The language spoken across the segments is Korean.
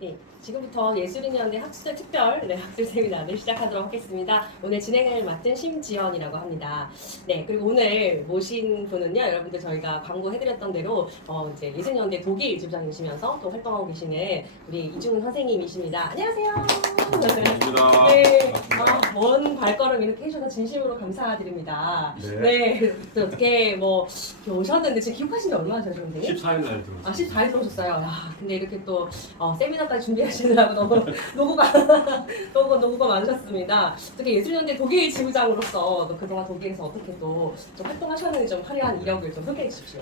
네, 지금부터 예술인연대 학술제 특별 학술 세미나를 시작하도록 하겠습니다. 오늘 진행을 맡은 심지연이라고 합니다. 네, 그리고 오늘 모신 분은요, 여러분들 저희가 광고해드렸던 대로 이제 예술인연대 독일 지부장이시면서 또 활동하고 계시는 우리 이중훈 선생님이십니다. 안녕하세요. 반갑습니다. 네, 먼 발걸음 이렇게 해주셔서 진심으로 감사드립니다. 네, 또 어떻게 이렇게 오셨는데 지금 기억하신 지 얼마나 되셨는데? 14일 날 들어왔어요. 14일 들어오셨어요. 야, 근데 이렇게 또 세미나까지 준비하시느라고 너무 노고가 많으셨습니다. 어떻게 예술연대 독일 지부장으로서 또 그동안 독일에서 어떻게 또 좀 활동하셨는지 좀 화려한 이력을 좀 소개해 주십시오.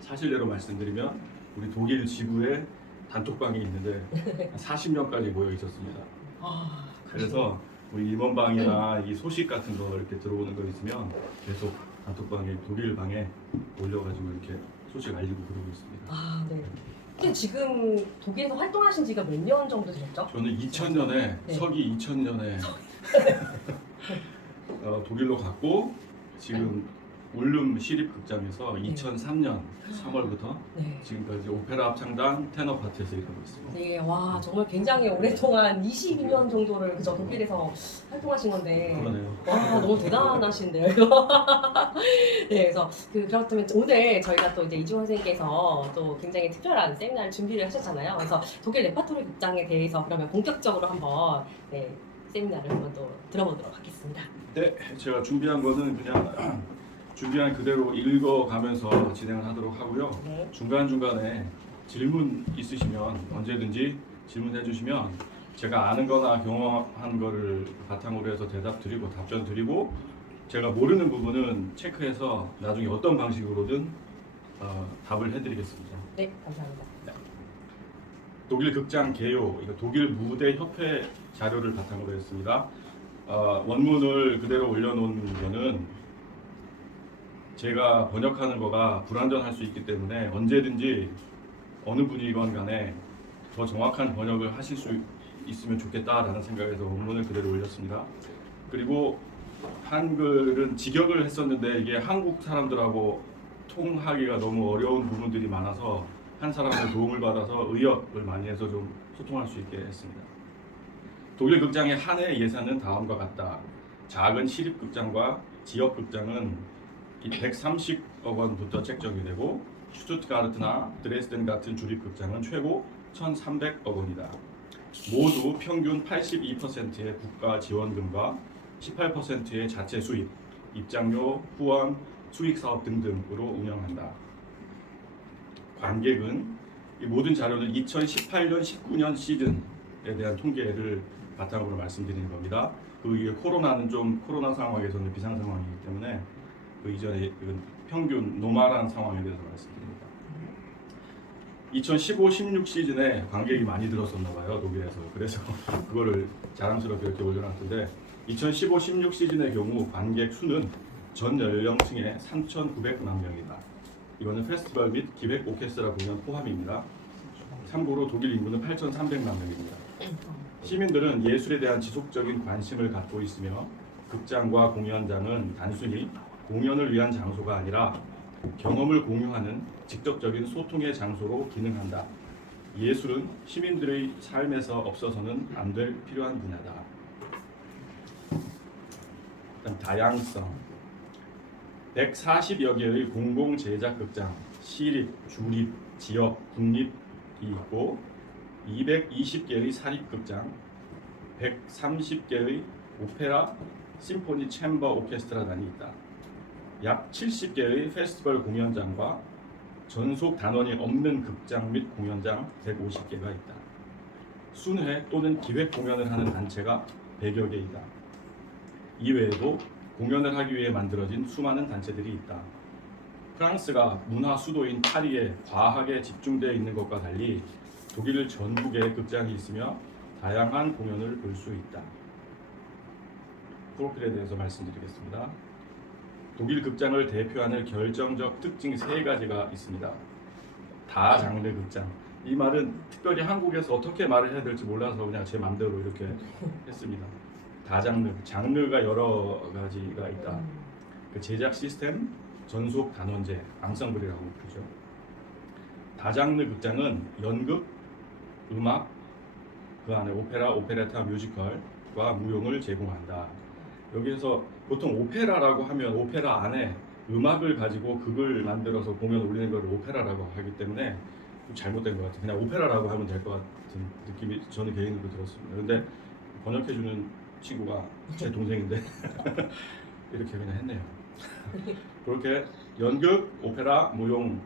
사실대로 말씀드리면 우리 독일 지부에 단톡방이 있는데 40명까지 모여 있었습니다. 그래서 우리 임원방이나 이 소식 같은 거 이렇게 들어오는 거 있으면 계속 단톡방에 독일 방에 올려가지고 이렇게 소식 알리고 그러고 있습니다. 네. 근데 지금 독일에서 활동하신 지가 몇 년 정도 되셨죠? 저는 2000년에 네. 서기 2000년에 독일로 갔고 지금 울름 시립극장에서 2003년 3월부터 네. 지금까지 오페라 합창단 테너 파트에서 일하고 있습니다. 네, 와 정말 굉장히 오랫동안 22년 정도를 그저 독일에서 활동하신 건데 그러네요. 와 너무 대단하신데요 이거. 네, 그래서 그렇다면 오늘 저희가 또 이제 이중훈 선생님께서 또 굉장히 특별한 세미나를 준비를 하셨잖아요. 그래서 독일 레파토리 극장에 대해서 그러면 본격적으로 한번 세미나를 한번 또 들어보도록 하겠습니다. 네, 제가 준비한 거는 그냥 준비한 그대로 읽어가면서 진행을 하도록 하고요. 네. 중간중간에 질문 있으시면 언제든지 질문해 주시면 제가 아는 거나 경험한 거를 바탕으로 해서 대답 드리고 답변 드리고 제가 모르는 부분은 체크해서 나중에 어떤 방식으로든 답을 해드리겠습니다. 네, 감사합니다. 독일 극장 개요, 이거 독일 무대 협회 자료를 바탕으로 했습니다. 원문을 그대로 올려놓은 거는 제가 번역하는 거가 불완전할 수 있기 때문에 언제든지 어느 분이건 간에 더 정확한 번역을 하실 수 있으면 좋겠다라는 생각에서 원문을 그대로 올렸습니다. 그리고 한글은 직역을 했었는데 이게 한국 사람들하고 통하기가 너무 어려운 부분들이 많아서 한 사람의 도움을 받아서 의역을 많이 해서 좀 소통할 수 있게 했습니다. 독일 극장의 한 해 예산은 다음과 같다. 작은 시립극장과 지역극장은 130억 원부터 책정이 되고 슈투트가르트나 드레스덴 같은 주립극장은 최고 1,300억 원이다. 모두 평균 82%의 국가 지원금과 18%의 자체 수입, 입장료, 후원, 수익 사업 등등으로 운영한다. 관객은 이 모든 자료는 2018년, 19년 시즌에 대한 통계를 바탕으로 말씀드리는 겁니다. 그 이후에 코로나 상황에서는 비상 상황이기 때문에 그 이전에 평균 노멀한 상황에 대해서 말씀드립니다. 2015-16 시즌에 관객이 많이 들었었나 봐요, 독일에서. 그래서 그거를 자랑스럽게 이렇게 올려놨는데 2015-16 시즌의 경우 관객 수는 전 연령층의 3,900만 명이다. 이거는 페스티벌 및 기획 오케스트라 공연 포함입니다. 참고로 독일 인구는 8,300만 명입니다. 시민들은 예술에 대한 지속적인 관심을 갖고 있으며 극장과 공연장은 단순히 공연을 위한 장소가 아니라 경험을 공유하는 직접적인 소통의 장소로 기능한다. 예술은 시민들의 삶에서 없어서는 안 될 필요한 분야다. 일단 다양성. 140여 개의 공공 제작 극장, 시립, 주립, 지역, 국립이 있고 220개의 사립 극장, 130개의 오페라, 심포니 챔버 오케스트라단이 있다. 약 70개의 페스티벌 공연장과 전속 단원이 없는 극장 및 공연장 150개가 있다. 순회 또는 기획 공연을 하는 단체가 100여 개이다. 이외에도 공연을 하기 위해 만들어진 수많은 단체들이 있다. 프랑스가 문화 수도인 파리에 과하게 집중되어 있는 것과 달리 독일 전국에 극장이 있으며 다양한 공연을 볼 수 있다. 프로필에 대해서 말씀드리겠습니다. 독일 극장을 대표하는 결정적 특징 3가지가 있습니다. 다장르 극장. 이 말은 특별히 한국에서 어떻게 말을 해야 될지 몰라서 그냥 제 맘대로 이렇게 했습니다. 다장르, 장르가 여러 가지가 있다. 그 제작 시스템, 전속 단원제, 앙상블이라고 부르죠. 다장르 극장은 연극, 음악, 그 안에 오페라, 오페레타, 뮤지컬과 무용을 제공한다. 여기에서 보통 오페라라고 하면 오페라 안에 음악을 가지고 극을 만들어서 공연 올리는 걸 오페라라고 하기 때문에 좀 잘못된 것 같아요. 그냥 오페라라고 하면 될 것 같은 느낌이 저는 개인으로 들었습니다. 근데 번역해주는 친구가 제 동생인데 이렇게 그냥 했네요. 그렇게 연극, 오페라, 무용은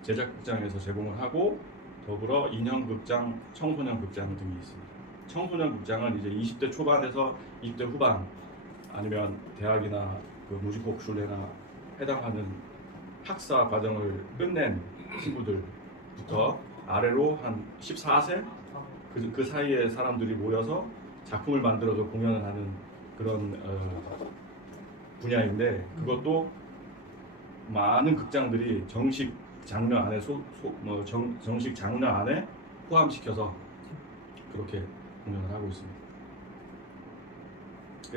제작극장에서 제공을 하고 더불어 인형극장, 청소년극장 등이 있습니다. 청소년극장은 이제 20대 초반에서 20대 후반 아니면 대학이나 그 무지호크슐레나 해당하는 학사 과정을 끝낸 친구들부터 아래로 한 14세 그 사이에 사람들이 모여서 작품을 만들어서 공연을 하는 그런 분야인데 그것도 많은 극장들이 정식 장르 안에 정식 장르 안에 포함시켜서 그렇게 공연을 하고 있습니다.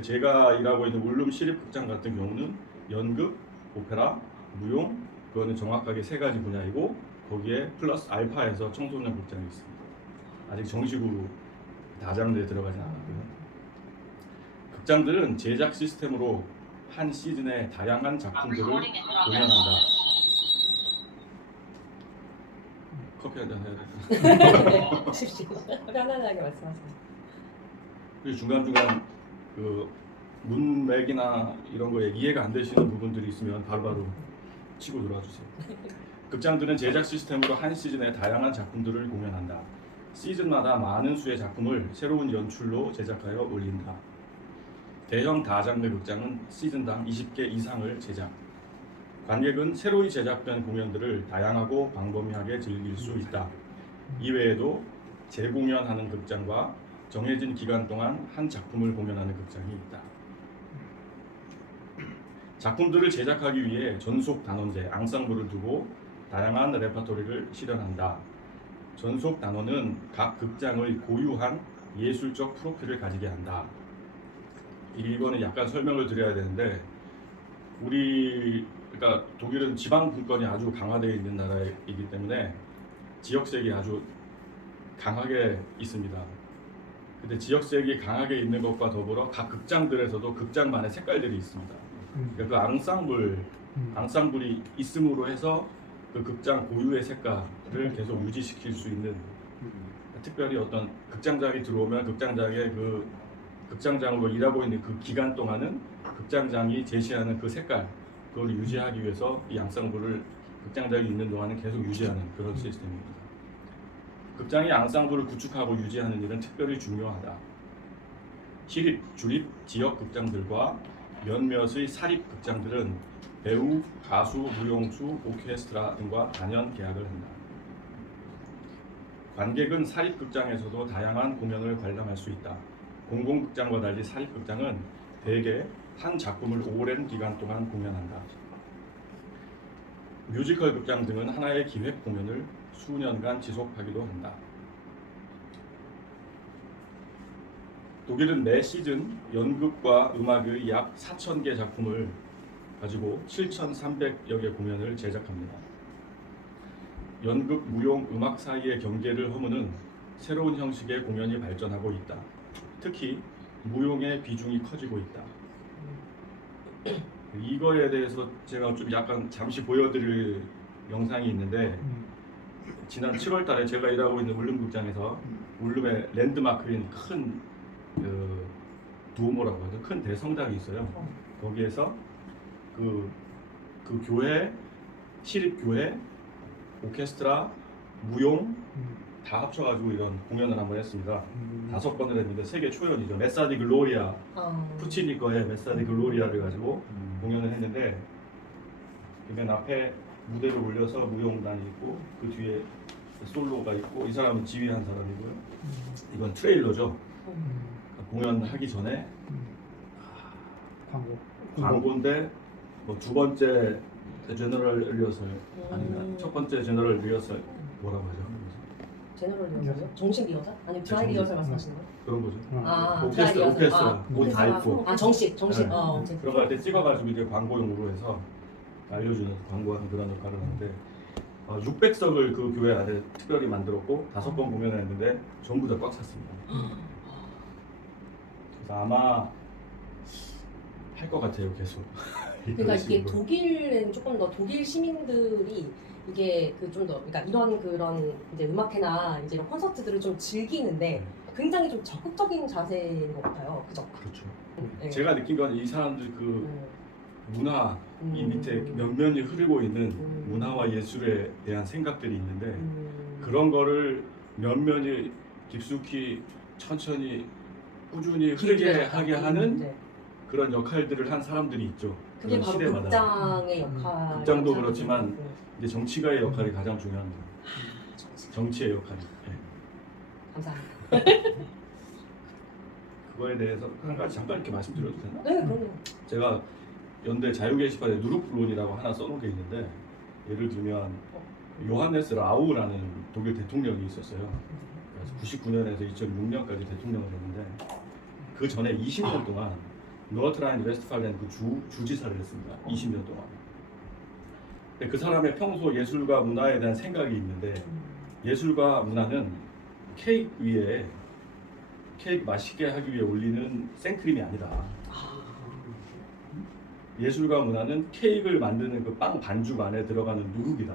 제가 일하고 있는 울름 시립극장 같은 경우는 연극, 오페라, 무용 그거는 정확하게 세 가지 분야이고 거기에 플러스 알파에서 청소년 극장이 있습니다. 아직 정식으로 다장르에 들어가지 않았고요. 극장들은 제작 시스템으로 한 시즌에 다양한 작품들을 공연한다. 커피 한잔 해야 돼. 쉽시 편안하게 말씀하세요. 그리고 중간중간 그 문맥이나 이런 거에 이해가 안 되시는 부분들이 있으면 바로바로 치고 들어와 주세요. 극장들은 제작 시스템으로 한 시즌에 다양한 작품들을 공연한다. 시즌마다 많은 수의 작품을 새로운 연출로 제작하여 올린다. 대형 다장르 극장은 시즌당 20개 이상을 제작. 관객은 새로이 제작된 공연들을 다양하고 광범위하게 즐길 수 있다. 이외에도 재공연하는 극장과 정해진 기간 동안 한 작품을 공연하는 극장이 있다. 작품들을 제작하기 위해 전속 단원제, 앙상블을 두고 다양한 레퍼토리를 실현한다. 전속 단원은 각 극장의 고유한 예술적 프로필을 가지게 한다. 이거는 약간 설명을 드려야 되는데 그러니까 독일은 지방 분권이 아주 강화되어 있는 나라이기 때문에 지역색이 아주 강하게 있습니다. 근데 지역색이 강하게 있는 것과 더불어 각 극장들에서도 극장만의 색깔들이 있습니다. 그러니까 그 앙상블이 있음으로 해서 그 극장 고유의 색깔을 계속 유지시킬 수 있는 특별히 어떤 극장장이 들어오면 극장장으로 일하고 있는 그 기간 동안은 극장장이 제시하는 그 색깔 그걸 유지하기 위해서 이 앙상블을 극장장이 있는 동안은 계속 유지하는 그런 시스템입니다. 극장이 앙상블을 구축하고 유지하는 일은 특별히 중요하다. 시립, 주립, 지역 극장들과 몇몇의 사립 극장들은 배우, 가수, 무용수, 오케스트라 등과 단연 계약을 한다. 관객은 사립 극장에서도 다양한 공연을 관람할 수 있다. 공공극장과 달리 사립 극장은 대개 한 작품을 오랜 기간 동안 공연한다. 뮤지컬 극장 등은 하나의 기획 공연을 수년간 지속하기도 한다. 독일은 매 시즌 연극과 음악의 약 4,000개 작품을 가지고 7,300여 개 공연을 제작합니다. 연극, 무용, 음악 사이의 경계를 허무는 새로운 형식의 공연이 발전하고 있다. 특히 무용의 비중이 커지고 있다. 이거에 대해서 제가 좀 약간 잠시 보여드릴 영상이 있는데 지난 7월 달에 제가 일하고 있는 울름극장에서 울름의 랜드마크인 큰 두오모라고 하죠. 큰 대성당이 있어요. 거기에서 그 교회, 시립교회, 오케스트라, 무용 다 합쳐가지고 이런 공연을 한번 했습니다. 5번을 했는데 세계 초연이죠. 메사디 글로리아, 푸치니 거의 메사디 글로리아를 가지고 공연을 했는데 맨 앞에 무대를 올려서 무용단이 있고 그 뒤에 솔로가 있고 이 사람은 지휘한 사람이고요. 이건 트레일러죠. 공연하기 전에 광고인데 뭐 두 번째 제너럴 리허설 아니면 첫 번째 제너럴 리허설 뭐라고 하죠? 제너럴 리허설요? 정식 리허설? 아니 드라이 리허설 말씀하시는 거예요? 그런 거죠. 드라이 리허설. 오케스트라 옷 다 입고 정식. 네. 그런 거 할 때 찍어가지고 이제 광고용으로 해서 알려주는 광고하는 그런 역할을 하는데 600석을 그 교회 안에 특별히 만들었고 5번 공연을 했는데 전부 다 꽉 찼습니다. 그래서 아마 할 것 같아요, 계속. 그러니까 이게 독일은 조금 더 독일 시민들이 이게 그 좀 더 그러니까 이런 그런 이제 음악회나 이제 이런 콘서트들을 좀 즐기는데 굉장히 좀 적극적인 자세인 것 같아요. 그죠? 그렇죠. 네. 제가 느낀 건 이 사람들 그 문화 이 밑에 음. 면면이 흐르고 있는 문화와 예술에 대한 생각들이 있는데 그런 거를 면면이 깊숙이 천천히 꾸준히 흐르게 하게 하는 네. 그런 역할들을 한 사람들이 있죠. 그게 그런 바로 시대마다. 극장의 역할. 극장도 그렇지만 이제 정치가의 역할이 가장 중요합니다. 정치의 역할이. 네. 감사합니다. 그거에 대해서 한 가지 잠깐 이렇게 말씀드려도 되나? 네, 그럼요. 제가 연대 자유 게시판에 누르프론이라고 하나 써놓은 게 있는데 예를 들면 요하네스 라우라는 독일 대통령이 있었어요. 그래서 99년에서 2006년까지 대통령을 했는데 그 전에 20년 동안 노르트라인 웨스트팔렌 그 주지사를 했습니다. 20년 동안. 근데 그 사람의 평소 예술과 문화에 대한 생각이 있는데 예술과 문화는 케이크 위에 케이크 맛있게 하기 위해 올리는 생크림이 아니다. 예술과 문화는 케이크를 만드는 그 빵 반죽 안에 들어가는 누룩이다.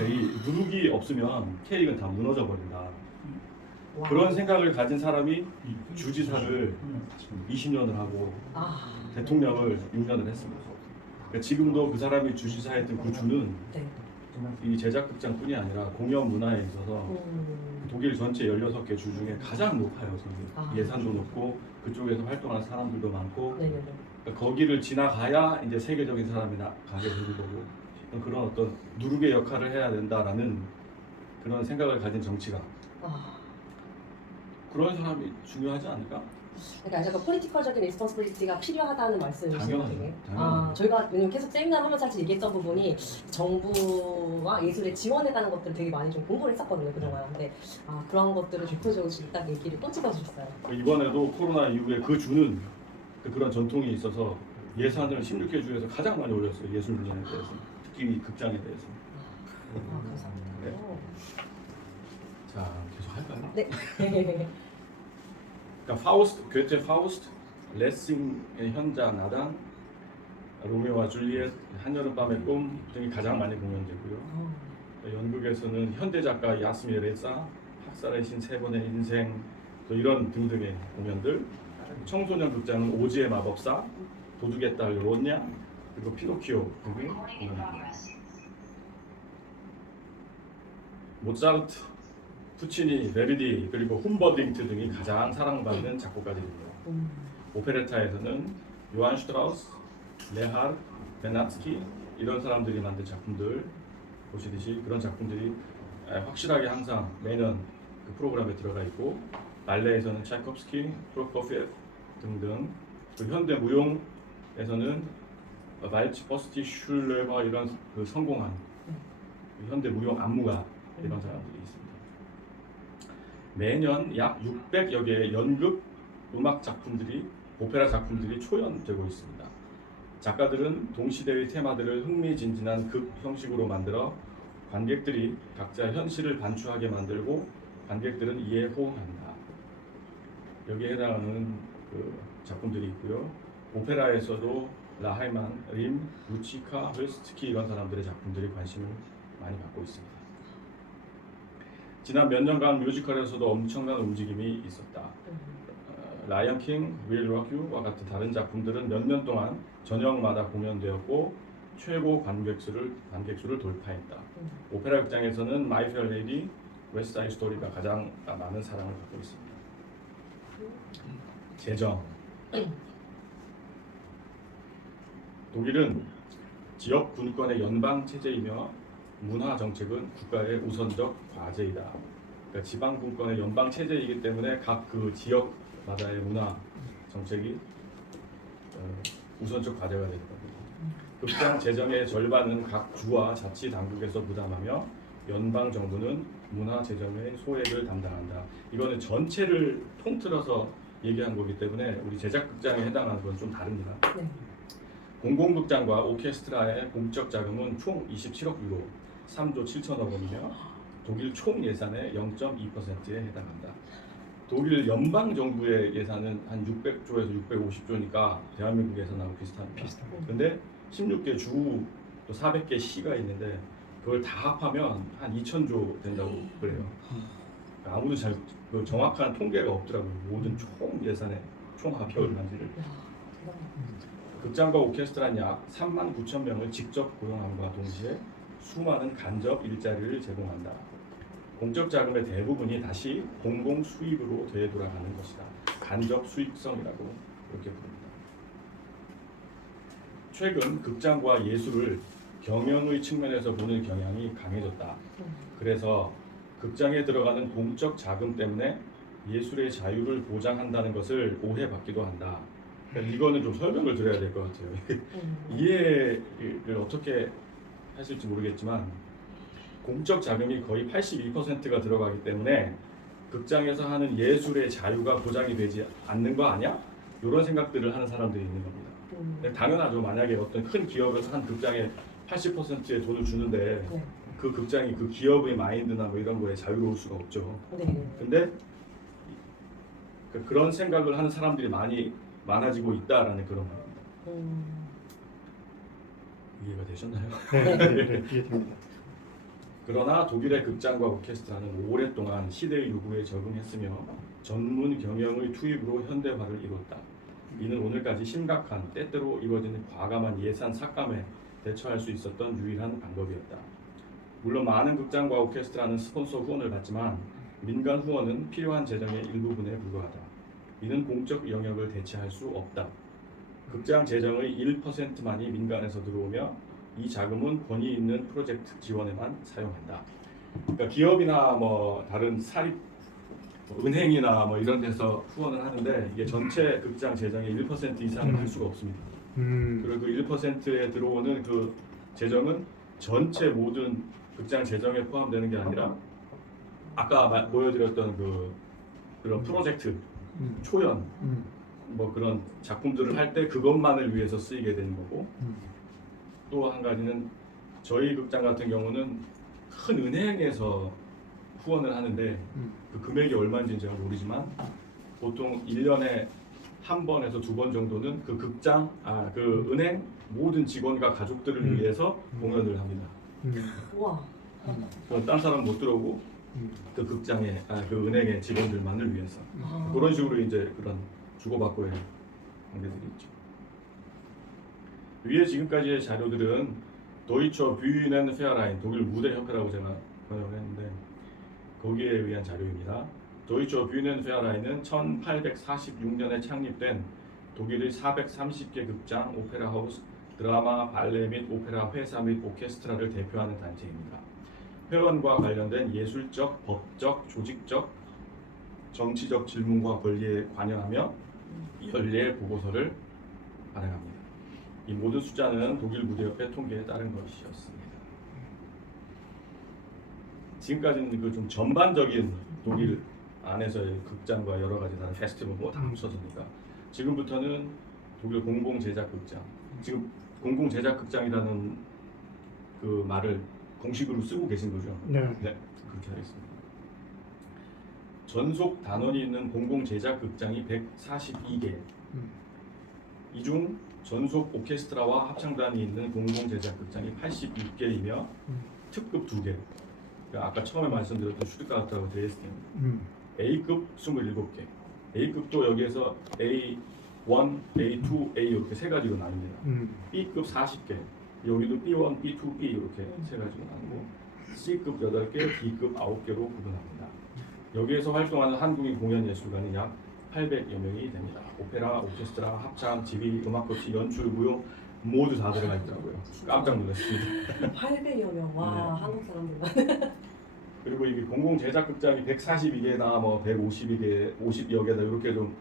이 누룩이 없으면 케이크는 다 무너져 버린다. 와. 그런 생각을 가진 사람이 주지사를 20년을 하고 대통령을 6년을 했습니다. 그러니까 지금도 그 사람이 주지사했던 그 주는 네. 이 제작극장뿐이 아니라 공연 문화에 있어서 독일 전체 16개 주 중에 가장 높아요. 저는. 예산도 높고 그쪽에서 활동하는 사람들도 많고 네네네. 그러니까 거기를 지나가야 이제 세계적인 사람이 가게 되는 거고 그런 어떤 누룩의 역할을 해야 된다라는 그런 생각을 가진 정치가 그런 사람이 중요하지 않을까? 그러니까 약간 폴리티컬적인 리스폰시빌리티가 필요하다는 말씀이신 당연하죠. 거예요. 당연하죠. 저희가 왜냐면 계속 세미나를 하면서 사실 얘기했던 부분이 정부와 예술에 지원해가는 것들을 되게 많이 좀 공부를 했었거든요 그동안. 근데 그런 것들을 대표적으로 딱 얘기를 또 찍어주셨어요. 이번에도 코로나 이후에 그 주는 그런 전통이 있어서 예산을 16개 주에서 가장 많이 올렸어요. 예술 분야에 대해서 특히 극장에 대해서. 감사합니다. 네. 자 계속 할까요? 네. 그러니까 파우스트, 괴테 파우스트, 레싱의 현장 나단, 로미오와 줄리엣, 한여름밤의 꿈 등이 가장 많이 공연되고요. 연극에서는 현대 작가 야스미 레사, 학살의 신 세 번의 인생, 또 이런 등등의 공연들. 청소년 극장은 오즈의 마법사, 도둑의 딸 로냐, 그리고 피노키오 등의 공연입니다. 모차르트, 푸치니, 베르디 그리고 훔버딩트 등이 가장 사랑받는 작곡가들입니다. 오페레타에서는 요한 슈트라우스, 레하르, 베나츠키 이런 사람들이 만든 작품들 보시듯이 그런 작품들이 확실하게 항상 매년 그 프로그램에 들어가 있고 발레에서는 차이콥스키, 프로코피에프 등등 그 현대 무용에서는 발치, 버스티, 슐레바 이런 그 성공한 그 현대 무용 안무가 이런 사람들이 있습니다. 매년 약 600여 개의 연극, 음악 작품들이, 오페라 작품들이 초연되고 있습니다. 작가들은 동시대의 테마들을 흥미진진한 극 형식으로 만들어 관객들이 각자 현실을 반추하게 만들고 관객들은 이에 호응한다. 여기에 해당하는 그 작품들이 있고요. 오페라에서도 라하이만, 림, 루치카, 헐스트키 이런 사람들의 작품들이 관심을 많이 받고 있습니다. 지난 몇 년간 뮤지컬에서도 엄청난 움직임이 있었다. 라이언 킹, 윌 럭유와 같은 다른 작품들은 몇 년 동안 저녁마다 공연되었고 최고 관객수를 돌파했다. 오페라 극장에서는 마이 페어 레이디, 웨스트 사이드 스토리가 가장 많은 사랑을 받고 있습니다. 재정. 독일은 지역 분권의 연방 체제이며 문화 정책은 국가의 우선적 과제이다. 그러니까 지방 분권의 연방 체제이기 때문에 각 그 지역마다의 문화 정책이 우선적 과제가 되는 겁니다. 극장 재정의 절반은 각 주와 자치 당국에서 부담하며 연방 정부는 문화 재정의 소액을 담당한다. 이거는 전체를 통틀어서 얘기한 거기 때문에 우리 제작 극장에 해당하는 건 좀 다릅니다. 네. 공공극장과 오케스트라의 공적 자금은 총 27억 유로. 3조 7천억 원이며 독일 총 예산의 0.2%에 해당한다. 독일 연방 정부의 예산은 한 600조에서 650조니까 대한민국 예산하고 비슷합니다. 근데 16개 주 또 400개 시가 있는데 그걸 다 합하면 한 2천조 된다고 그래요. 아무도 그 정확한 통계가 없더라고요. 모든 총 예산의 총 합이 얼마인지를. 극장과 오케스트라는 약 3만 9천 명을 직접 고용함과 동시에 수많은 간접 일자리를 제공한다. 공적 자금의 대부분이 다시 공공 수입으로 되돌아가는 것이다. 간접 수익성이라고 이렇게 부릅니다. 최근 극장과 예술을 경영의 측면에서 보는 경향이 강해졌다. 그래서 극장에 들어가는 공적 자금 때문에 예술의 자유를 보장한다는 것을 오해받기도 한다. 그러니까 이거는 좀 설명을 드려야 될 것 같아요. 이해를 어떻게 하실지 모르겠지만 공적 자금이 거의 82%가 들어가기 때문에 극장에서 하는 예술의 자유가 보장이 되지 않는 거 아니야? 이런 생각들을 하는 사람들이 있는 겁니다. 당연하죠. 만약에 어떤 큰 기업에서 한 극장에 80%의 돈을 주는데 네. 그 극장이 그 기업의 마인드나 뭐 이런 거에 자유로울 수가 없죠. 네. 근데 그런 생각을 하는 사람들이 많아지고 있다라는 그런 말입니다. 이해가 되셨나요? 네, 이해됩니다. 그러나 독일의 극장과 오케스트라는 오랫동안 시대의 요구에 적응했으며 전문 경영의 투입으로 현대화를 이뤘다. 이는 오늘까지 심각한 때때로 이루어지는 과감한 예산 삭감에 대처할 수 있었던 유일한 방법이었다. 물론 많은 극장과 오케스트라는 스폰서 후원을 받지만 민간 후원은 필요한 재정의 일부분에 불과하다. 이는 공적 영역을 대체할 수 없다. 극장 재정의 1%만이 민간에서 들어오며 이 자금은 권위 있는 프로젝트 지원에만 사용한다. 그러니까 기업이나 뭐 다른 사립 은행이나 뭐 이런 데서 후원을 하는데 이게 전체 극장 재정의 1% 이상을 할 수가 없습니다. 그리고 그 1%에 들어오는 그 재정은 전체 모든 극장 재정에 포함되는 게 아니라 아까 보여드렸던 그런 프로젝트 초연 뭐 그런 작품들을 할 때 그것만을 위해서 쓰이게 되는 거고 또 한 가지는 저희 극장 같은 경우는 큰 은행에서 후원을 하는데 그 금액이 얼마인지는 제가 모르지만 보통 1년에 한 번에서 두 번 정도는 그 극장, 그 은행 모든 직원과 가족들을 위해서 공연을 합니다. 와. 딴 사람 못 들어오고 그 극장의, 그 은행의 직원들만을 위해서 그런 식으로 이제 그런 주고받고의 관계들이 있죠. 위에 지금까지의 자료들은 도이처 뷰넨 페어라인 독일 무대 협회라고 제가 번역을 했는데 거기에 의한 자료입니다. 도이처 뷰넨 페어라인은 1846년에 창립된 독일의 430개 극장, 오페라 하우스, 드라마, 발레 및 오페라 회사 및 오케스트라를 대표하는 단체입니다. 회원과 관련된 예술적, 법적, 조직적, 정치적 질문과 권리에 관여하며 연례 보고서를 발행합니다. 이 모든 숫자는 독일 무대협회 통계에 따른 것이었습니다. 지금까지는 그 좀 전반적인 독일 안에서의 극장과 여러 가지 다른 페스티벌 뭐 다 합쳐지니까 지금부터는 독일 공공 제작 극장. 지금 공공 제작 극장이라는 그 말을 공식으로 쓰고 계신 거죠? 네. 네, 그렇게 하겠습니다. 전속 단원이 있는 공공 제작 극장이 142개. 이 중 전속 오케스트라와 합창단이 있는 공공 제작 극장이 86개이며 특급 2개. 그러니까 아까 처음에 말씀드렸던 슈트가트하고 드레스덴. A급 27개. A급도 여기에서 A1, A2, A 이렇게 세 가지로 나뉩니다. B급 40개. 여기도 B1, B2, B 이렇게 세 가지로 나누고 C급 8개, D급 9개로 구분합니다. 여기에서 활동하는 한국인 공연예술가는 약 800여 명이 됩니다. 오페라, 오케스트라, 합창, 지휘, 음악거치, 연출, 무용 모두 다 들어가 있더라고요. 깜짝 놀랐습니다. 800여 명. 와, 네. 한국 사람들만. 그리고 이게 공공 제작 극장이 142개나 뭐 152개, 50여 개다 이렇게 좀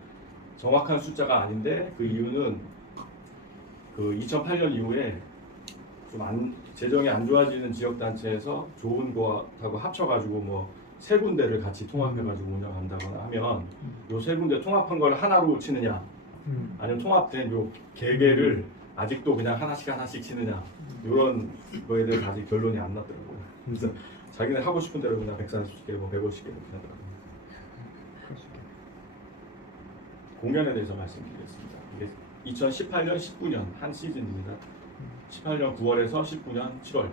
정확한 숫자가 아닌데 그 이유는 그 2008년 이후에 좀 재정이 안 좋아지는 지역 단체에서 좋은 거하고 합쳐가지고 뭐 세 군데를 같이 통합해가지고 운영한다거나 하면 요 세 군데 통합한 걸 하나로 치느냐 아니면 통합된 요 개개를 아직도 그냥 하나씩 치느냐 이런 거에 대해서 아직 결론이 안 났더라고요. 그래서 자기네 하고 싶은 대로 그냥 140개, 뭐 150개 이렇게 하더라고요. 공연에 대해서 말씀드리겠습니다. 이게 2018년, 19년 한 시즌입니다. 18년 9월에서 19년 7월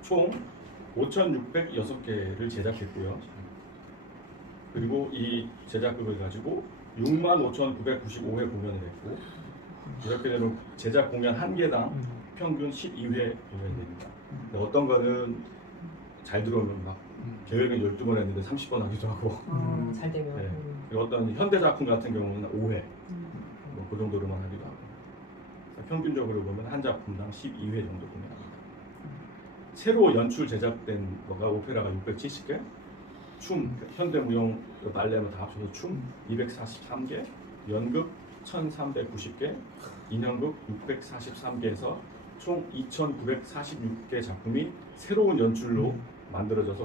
총 5,606개를 제작했고요. 그리고 이 제작극을 가지고 65,995회 공연을 했고, 이렇게 되면 제작 공연 한 개당 평균 12회 공연이 됩니다. 근데 어떤 거는 잘 들어오면 막 계획은 12번 했는데 30번 하기도 하고, 잘 되면. 네. 그리고 어떤 현대 작품 같은 경우는 5회 뭐 그 정도로만 하기도 하고, 평균적으로 보면 한 작품당 12회 정도 공연합니다. 새로 연출 제작된 거가 오페라가 670개, 춤, 현대무용, 발레 다 합쳐서 춤 243개, 연극 1,390개, 인형극 643개에서 총 2,946개 작품이 새로운 연출로 만들어져서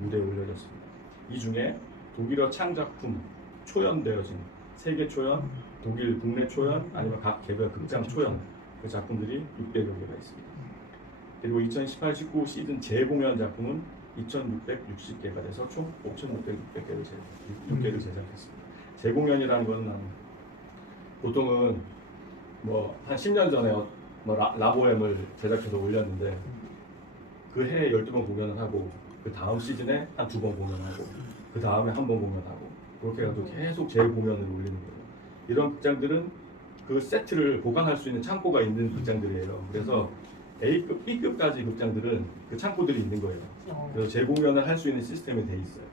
무대에 올려졌습니다. 이 중에 독일어 창작품 초연되어진 세계 초연, 독일 국내 초연, 아니면 각 개별 극장 초연 그 작품들이 600여 개가 있습니다. 그리고 2018-19 시즌 재공연 작품은 2,660개가 돼서 총 5,600개를 제작했습니다. 재공연이라는 건 보통은 뭐 한 10년 전에 뭐 라보엠을 제작해서 올렸는데 그 해에 12번 공연을 하고 그 다음 시즌에 한 2번 공연하고 그 다음에 한 번 공연하고 그렇게 해서 계속 재공연을 올리는 거예요. 이런 극장들은 그 세트를 보관할 수 있는 창고가 있는 극장들이에요. 그래서 A급, B급까지 극장들은 그 창고들이 있는 거예요. 그래서 재공연을 할 수 있는 시스템이 돼 있어요.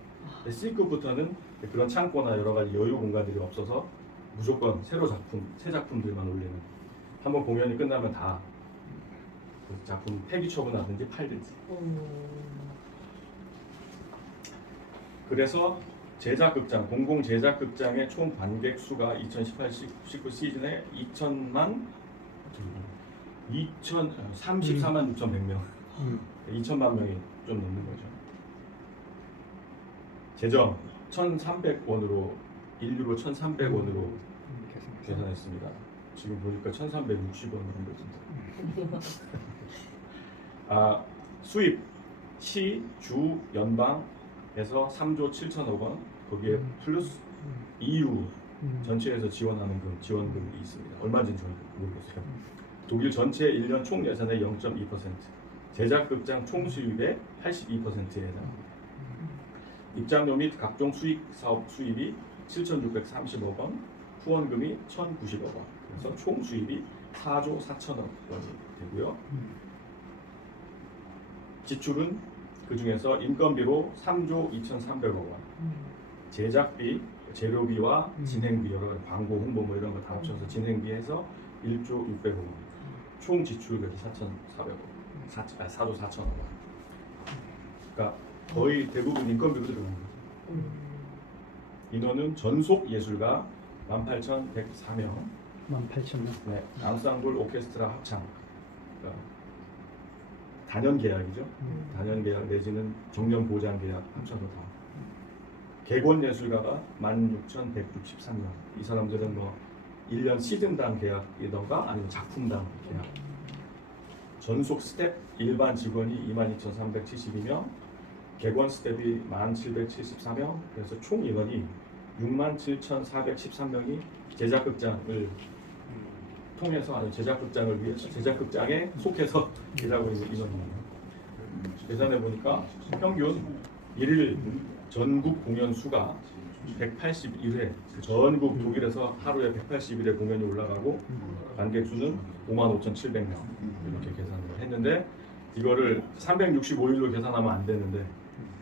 C급부터는 그런 창고나 여러 가지 여유 공간들이 없어서 무조건 새 작품들만 올리는. 한번 공연이 끝나면 다 그 작품 폐기 처분하든지 팔든지. 그래서 제작극장, 공공 제작극장의 총 관객 수가 2018-19 시즌에 34만 6,100명, 2천만 명이 좀 넘는 거죠. 재정 1,300원으로 인류로 1,300원으로 계산했습니다. 지금 보니까 1,360원 정도 된다. 수입 시, 주, 연방에서 3조 7천억 원, 거기에 플러스 EU 전체에서 지원하는 지원금이 있습니다. 얼마인지 모르겠어요. 독일 전체 1년 총 예산의 0.2%, 제작극장 총 수입의 82%에 해당합니다. 입장료 및 각종 수익 사업 수입이 7,630억 원, 후원금이 1,090억 원, 그래서 총 수입이 4조 4천억 원이 되고요. 지출은 그 중에서 인건비로 3조 2,300억 원, 제작비, 재료비와 진행비, 여러 가지 광고, 홍보 뭐 이런 거 다 합쳐서 진행비해서 1조 600억 원, 총 지출 그래서 4,400억 원, 4조 4천억 원. 그러니까 거의 대부분 인건비로 들어가는 거죠. 인원은 전속 예술가 18,104명, 18,000명. 네, 앙상블 오케스트라 합창, 그러니까 단연 계약이죠. 단연 계약 내지는 정년 보장 계약 합쳐서 다. 객원 예술가가 16,163명. 이 사람들은 뭐 1년 시즌당 계약이던가 아니면 작품당 계약. 전속 스텝 일반 직원이 22,372명, 객원 스텝이 1,774명. 그래서 총 인원이 67,413명이 제작극장을 통해서 아니면 제작극장을 위해서 제작극장에 속해서 일하고 있는 인원입니다. 계산해 보니까 평균 1일 전국 공연 수가 181회, 전국 독일에서 하루에 181회 공연이 올라가고 관객 수는 55,700명 이렇게 계산을 했는데, 이거를 365일로 계산하면 안 되는데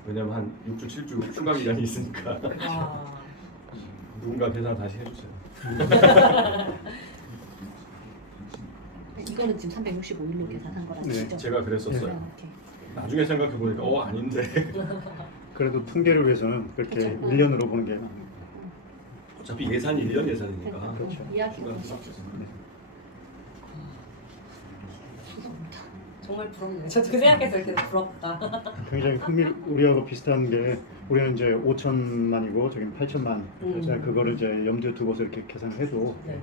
왜냐면 한 6주 7주 휴가 기간이 있으니까 누군가 계산 다시 해주세요. 이거는 지금 365일로 계산한 거라는 네, 거죠? 제가 그랬었어요. 이렇게. 나중에 생각해 보니까 아닌데. 그래도 통계를 위해서는 그렇게 그렇죠. 1년으로 보는 게 어차피 예산이 1년 예산이니까. 그렇죠. 이야기가 휴가 정말 부럽네요. 저도 그 생각해서 계속 부럽다. 굉장히 우리하고 비슷한 게, 우리는 이제 5천만이고 저기는 8천만. 그거를 이제 염두에 두고서 이렇게 계산해도 네.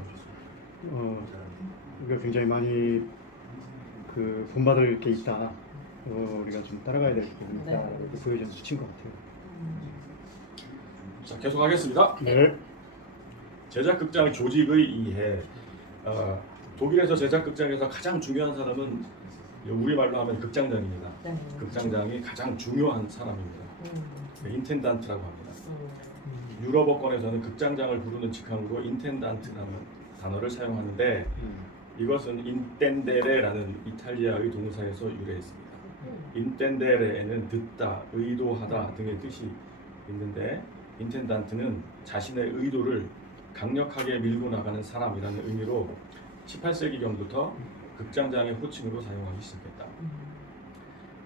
우리가 굉장히 많이 본받을 게 있다. 우리가 좀 따라가야 될 부분이 네. 다 이렇게 보여준 수치인 것 같아요. 자, 계속하겠습니다. 네. 제작극장 조직의 이해. 독일에서 제작극장에서 가장 중요한 사람은 우리말로 하면 극장장입니다. 네. 극장장이 가장 중요한 사람입니다. 인텐단트라고 합니다. 유럽어권에서는 극장장을 부르는 직함으로 인텐단트라는 단어를 사용하는데 이것은 인텐데레라는 이탈리아의 동사에서 유래했습니다. 인텐데레에는 듣다, 의도하다 등의 뜻이 있는데 인텐단트는 자신의 의도를 강력하게 밀고 나가는 사람이라는 의미로 18세기경부터 극장장의 호칭으로 사용하기 시작했다.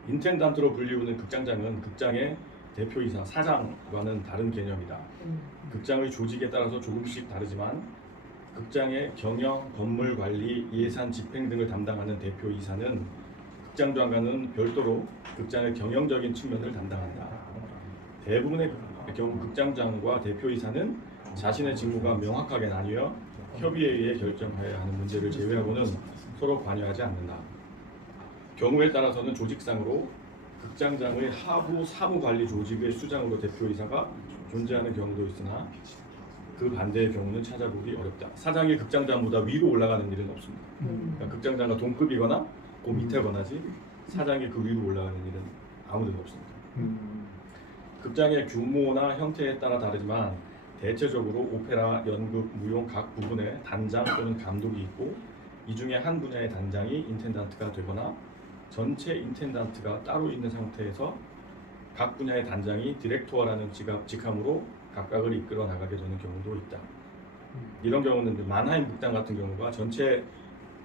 인텐단트로 불리우는 극장장은 극장의 대표이사, 사장과는 다른 개념이다. 극장의 조직에 따라서 조금씩 다르지만 극장의 경영, 건물 관리, 예산 집행 등을 담당하는 대표이사는 극장장과는 별도로 극장의 경영적인 측면을 담당한다. 대부분의 경우 극장장과 대표이사는 자신의 직무가 명확하게 나뉘어 협의에 의해 결정해야 하는 문제를 제외하고는 서로 관여하지 않는다. 경우에 따라서는 조직상으로 극장장의 하부 사무관리 조직의 수장으로 대표이사가 존재하는 경우도 있으나 그 반대의 경우는 찾아보기 어렵다. 사장이 극장장보다 위로 올라가는 일은 없습니다. 그러니까 극장장과 동급이거나 그 밑에거나지 사장이 그 위로 올라가는 일은 아무데도 없습니다. 극장의 규모나 형태에 따라 다르지만 대체적으로 오페라, 연극, 무용 각 부분에 단장 또는 감독이 있고 이 중에 한 분야의 단장이 인텐단트가 되거나 전체 인텐단트가 따로 있는 상태에서 각 분야의 단장이 디렉토어라는 직함으로 각각을 이끌어 나가게 되는 경우도 있다. 이런 경우는 만하임 극장 같은 경우가 전체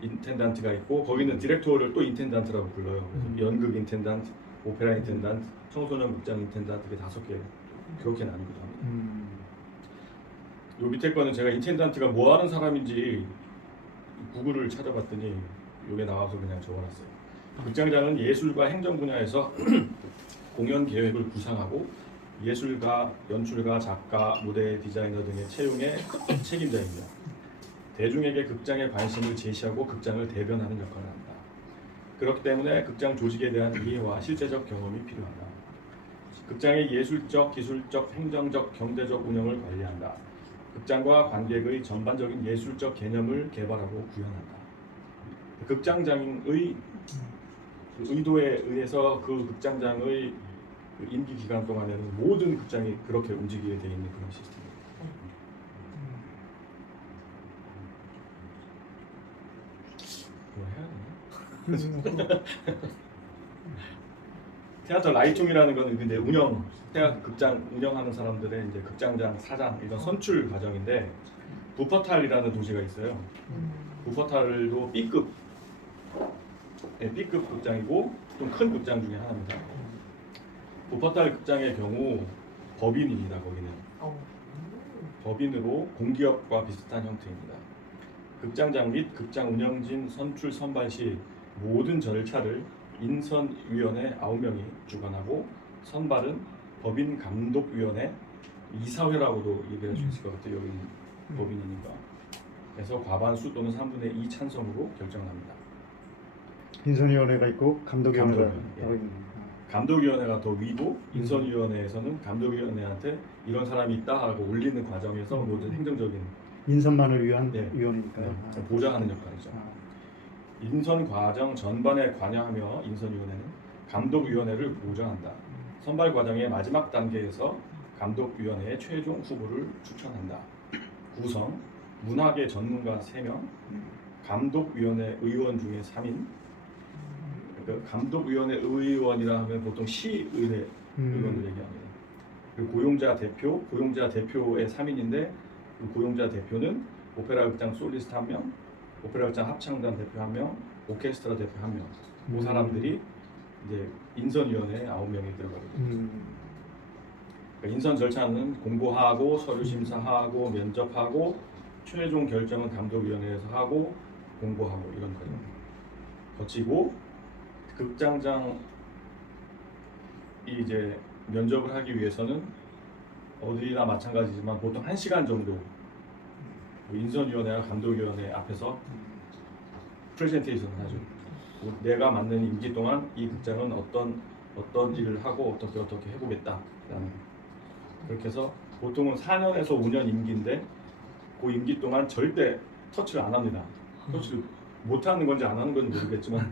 인텐단트가 있고 거기는 디렉토어를 또 인텐단트라고 불러요. 그래서 연극 인텐단트, 오페라 인텐단트, 청소년 극장 인텐단트 이게 5개 그렇게 나누기도 합니다. 요 밑에 거는 제가 인텐단트가 뭐 하는 사람인지 구글을 찾아봤더니 요게 나와서 그냥 적어놨어요. 극장장은 예술과 행정 분야에서 공연 계획을 구상하고 예술가, 연출가, 작가, 무대 디자이너 등의 채용에 책임자입니다. 대중에게 극장의 관심을 제시하고 극장을 대변하는 역할을 합니다. 그렇기 때문에 극장 조직에 대한 이해와 실제적 경험이 필요하다. 극장의 예술적, 기술적, 행정적, 경제적 운영을 관리한다. 극장과 관객의 전반적인 예술적 개념을 개발하고 구현한다. 극장장의 의도에 의해서 그 극장장의 그 임기 기간 동안에는 모든 극장이 그렇게 움직이게 되어 있는 그런 시스템입니다. 뭘 해야 되나? 테아터 라이팅이라는 건 근데 극장 운영하는 사람들의 이제 극장장, 사장 이런 선출 과정인데 부퍼탈이라는 도시가 있어요. 부퍼탈도 B급 극장이고 좀 큰 극장 중에 하나입니다. 부퍼탈 극장의 경우 법인입니다. 거기는 법인으로 공기업과 비슷한 형태입니다. 극장장 및 극장 운영진 선출 선발 시 모든 절차를 인선위원회 9명이 주관하고 선발은 법인 감독위원회 이사회라고도 얘기할 수 있을 것 같아요. 여기 법인이니까. 그래서 과반수 또는 3분의 2 찬성으로 결정합니다. 인선위원회가 있고 감독위원회가 감독위원회, 따로 있는. 감독위원회가 더 위고 인선위원회에서는 감독위원회한테 이런 사람이 있다 하고 올리는 과정에서 모든 행정적인 인선만을 위한 네. 위원회니까요. 보좌하는 역할이죠. 인선 과정 전반에 관여하며 인선위원회는 감독위원회를 보좌한다. 선발 과정의 마지막 단계에서 감독위원회의 최종 후보를 추천한다. 구성 문학의 전문가 3명, 감독위원회 의원 중에 3인. 그러니까 감독위원회 의원이라 하면 보통 시의회 의원을 얘기합니다. 그리고 고용자 대표의 3인인데 그 고용자 대표는 오페라 극장 솔리스트 1명, 오페라 극장 합창단 대표 1명, 오케스트라 대표 1명. 그 사람들이 이제 인선위원회에 9명이 들어가거든요. 그러니까 인선 절차는 공고하고 서류 심사하고 면접하고 최종 결정은 감독위원회에서 하고 공고하고 이런 과정 거치고 극장장이 이제 면접을 하기 위해서는 어디나 마찬가지지만 보통 1시간 정도 인선위원회와 감독위원회 앞에서 프레젠테이션을 하죠. 내가 맡는 임기 동안 이 극장은 어떤 일을 하고 어떻게 해보겠다라는 그렇게 해서 보통은 4년에서 5년 임기인데 그 임기 동안 절대 터치를 안 합니다. 터치를 못 하는 건지 안 하는 건지 모르겠지만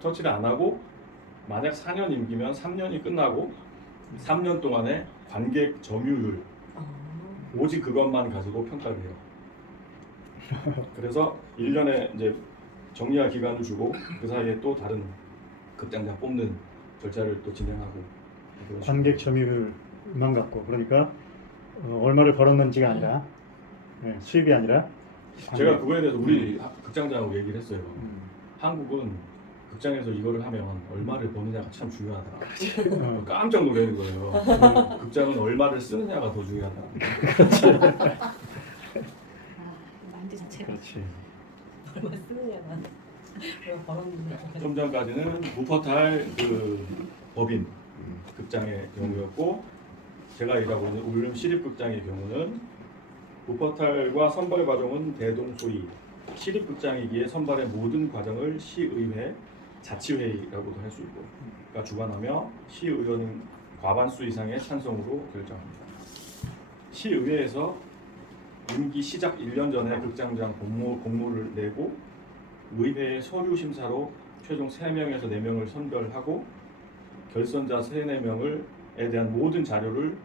터치를 안 하고 만약 4년 임기면 3년이 끝나고 3년 동안의 관객 점유율 오직 그것만 가지고 평가를 해요. 그래서 1년에 이제 정리할 기간을 주고 그 사이에 또 다른 극장장 뽑는 절차를 또 진행하고 그런 관객 점유율만 갖고 그러니까 얼마를 벌었는지가 아니라 수입이 아니라 식으로. 제가 그거에 대해서 우리 극장장하고 얘기를 했어요. 음. 한국은 극장에서 이거를 하면 얼마를 버느냐가 참 중요하다. 어, 깜짝 놀라는 거예요. 극장은 얼마를 쓰느냐가 더 중요하다. 아, 마인드 자체가. 그렇지. 얼마 쓰느냐가 얼마 벌었는데. 좀 전까지는 무퍼탈 그 법인 극장의 경우였고 제가 일하고 있는 울릉 시립극장의 경우는 무퍼탈과 선발 과정은 대동소이 시립극장이기에 선발의 모든 과정을 시의회 자치회의라고도 할 수 있고 그러니까 주관하며 시의원은 과반수 이상의 찬성으로 결정합니다. 시의회에서 임기 시작 1년 전에 극장장 공모를 내고 의회의 서류 심사로 최종 3명에서 4명을 선별하고 결선자 3, 4명에 대한 모든 자료를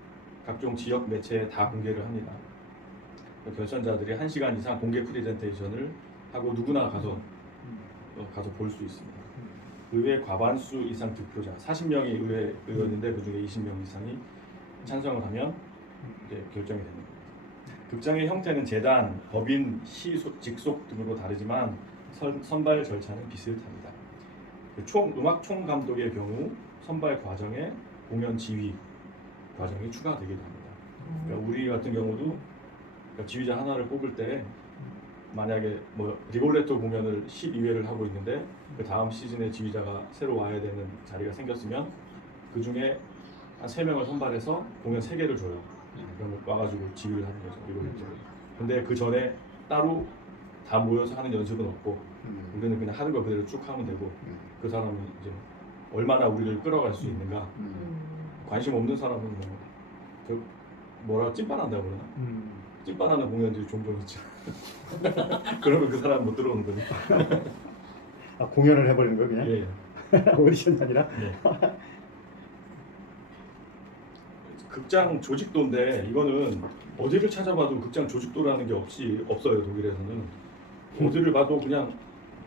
각종 지역 매체에 다 공개를 합니다. 결선자들이 1시간 이상 공개 프레젠테이션을 하고 누구나 가서 볼 수 있습니다. 의회 과반수 이상 득표자 40명이 의회 의원인데 그 중에 20명 이상이 찬성을 하면 이제 결정이 됩니다. 극장의 형태는 재단, 법인, 시, 직속 등으로 다르지만 선발 절차는 비슷합니다. 음악 총감독의 경우 선발 과정에 공연 지휘 과정이 추가되기도 합니다. 그러니까 우리 같은 경우도 그러니까 지휘자 하나를 뽑을 때 만약에 뭐 리볼레토 공연을 12회를 하고 있는데 그 다음 시즌에 지휘자가 새로 와야 되는 자리가 생겼으면 그 중에 한 3명을 선발해서 공연 3개를 줘요. 그러면 와가지고 지휘를 하는 거죠. 리볼레토를. 근데 그 전에 따로 다 모여서 하는 연습은 없고 우리는 그냥 하는 거 그대로 쭉 하면 되고 그 사람이 이제 얼마나 우리를 끌어갈 수 있는가 관심 없는 사람은 뭐라 찐빠난다고 그러나 찐빠나는 공연들이 종종 있죠. 그러면 그 사람 못 들어오는 거니. 아, 공연을 해버리는 거 그냥? 예. 오디션이 아니라? 예. 극장 조직도인데 이거는 어디를 찾아봐도 극장 조직도라는 게 없어요. 독일에서는 어디를 봐도 그냥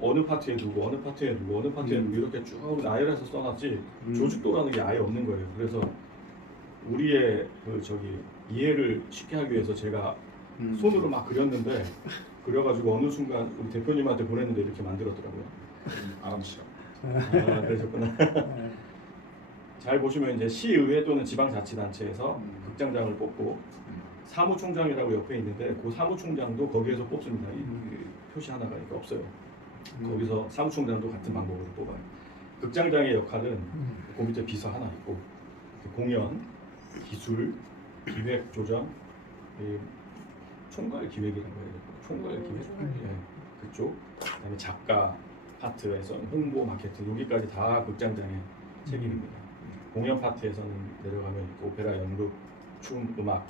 어느 파트에 두고 어느 파트에 두고 어느 파트에 두고 이렇게 쭉 나열해서 써놨지 조직도라는 게 아예 없는 거예요. 그래서 우리의 이해를 쉽게 하기 위해서 제가 손으로 막 그렸는데 그려가지고 어느 순간 우리 대표님한테 보냈는데 이렇게 만들었더라고요. 아람시죠. 아, 그러셨구나. 잘 보시면 이제 시의회 또는 지방자치단체에서 극장장을 뽑고 사무총장이라고 옆에 있는데 그 사무총장도 거기에서 뽑습니다. 이 표시 하나가 이렇게 없어요. 거기서 사무총장도 같은 방법으로 뽑아요. 극장장의 역할은 그 밑에 비서 하나 있고 공연, 기술, 기획, 조정, 총괄 기획이라고 해요. 총괄 기획, 예, 그쪽. 그다음에 작가 파트에서 홍보, 마케팅 여기까지 다 극장장의 책임입니다. 공연 파트에서는 내려가면 오페라, 연극, 춤, 음악.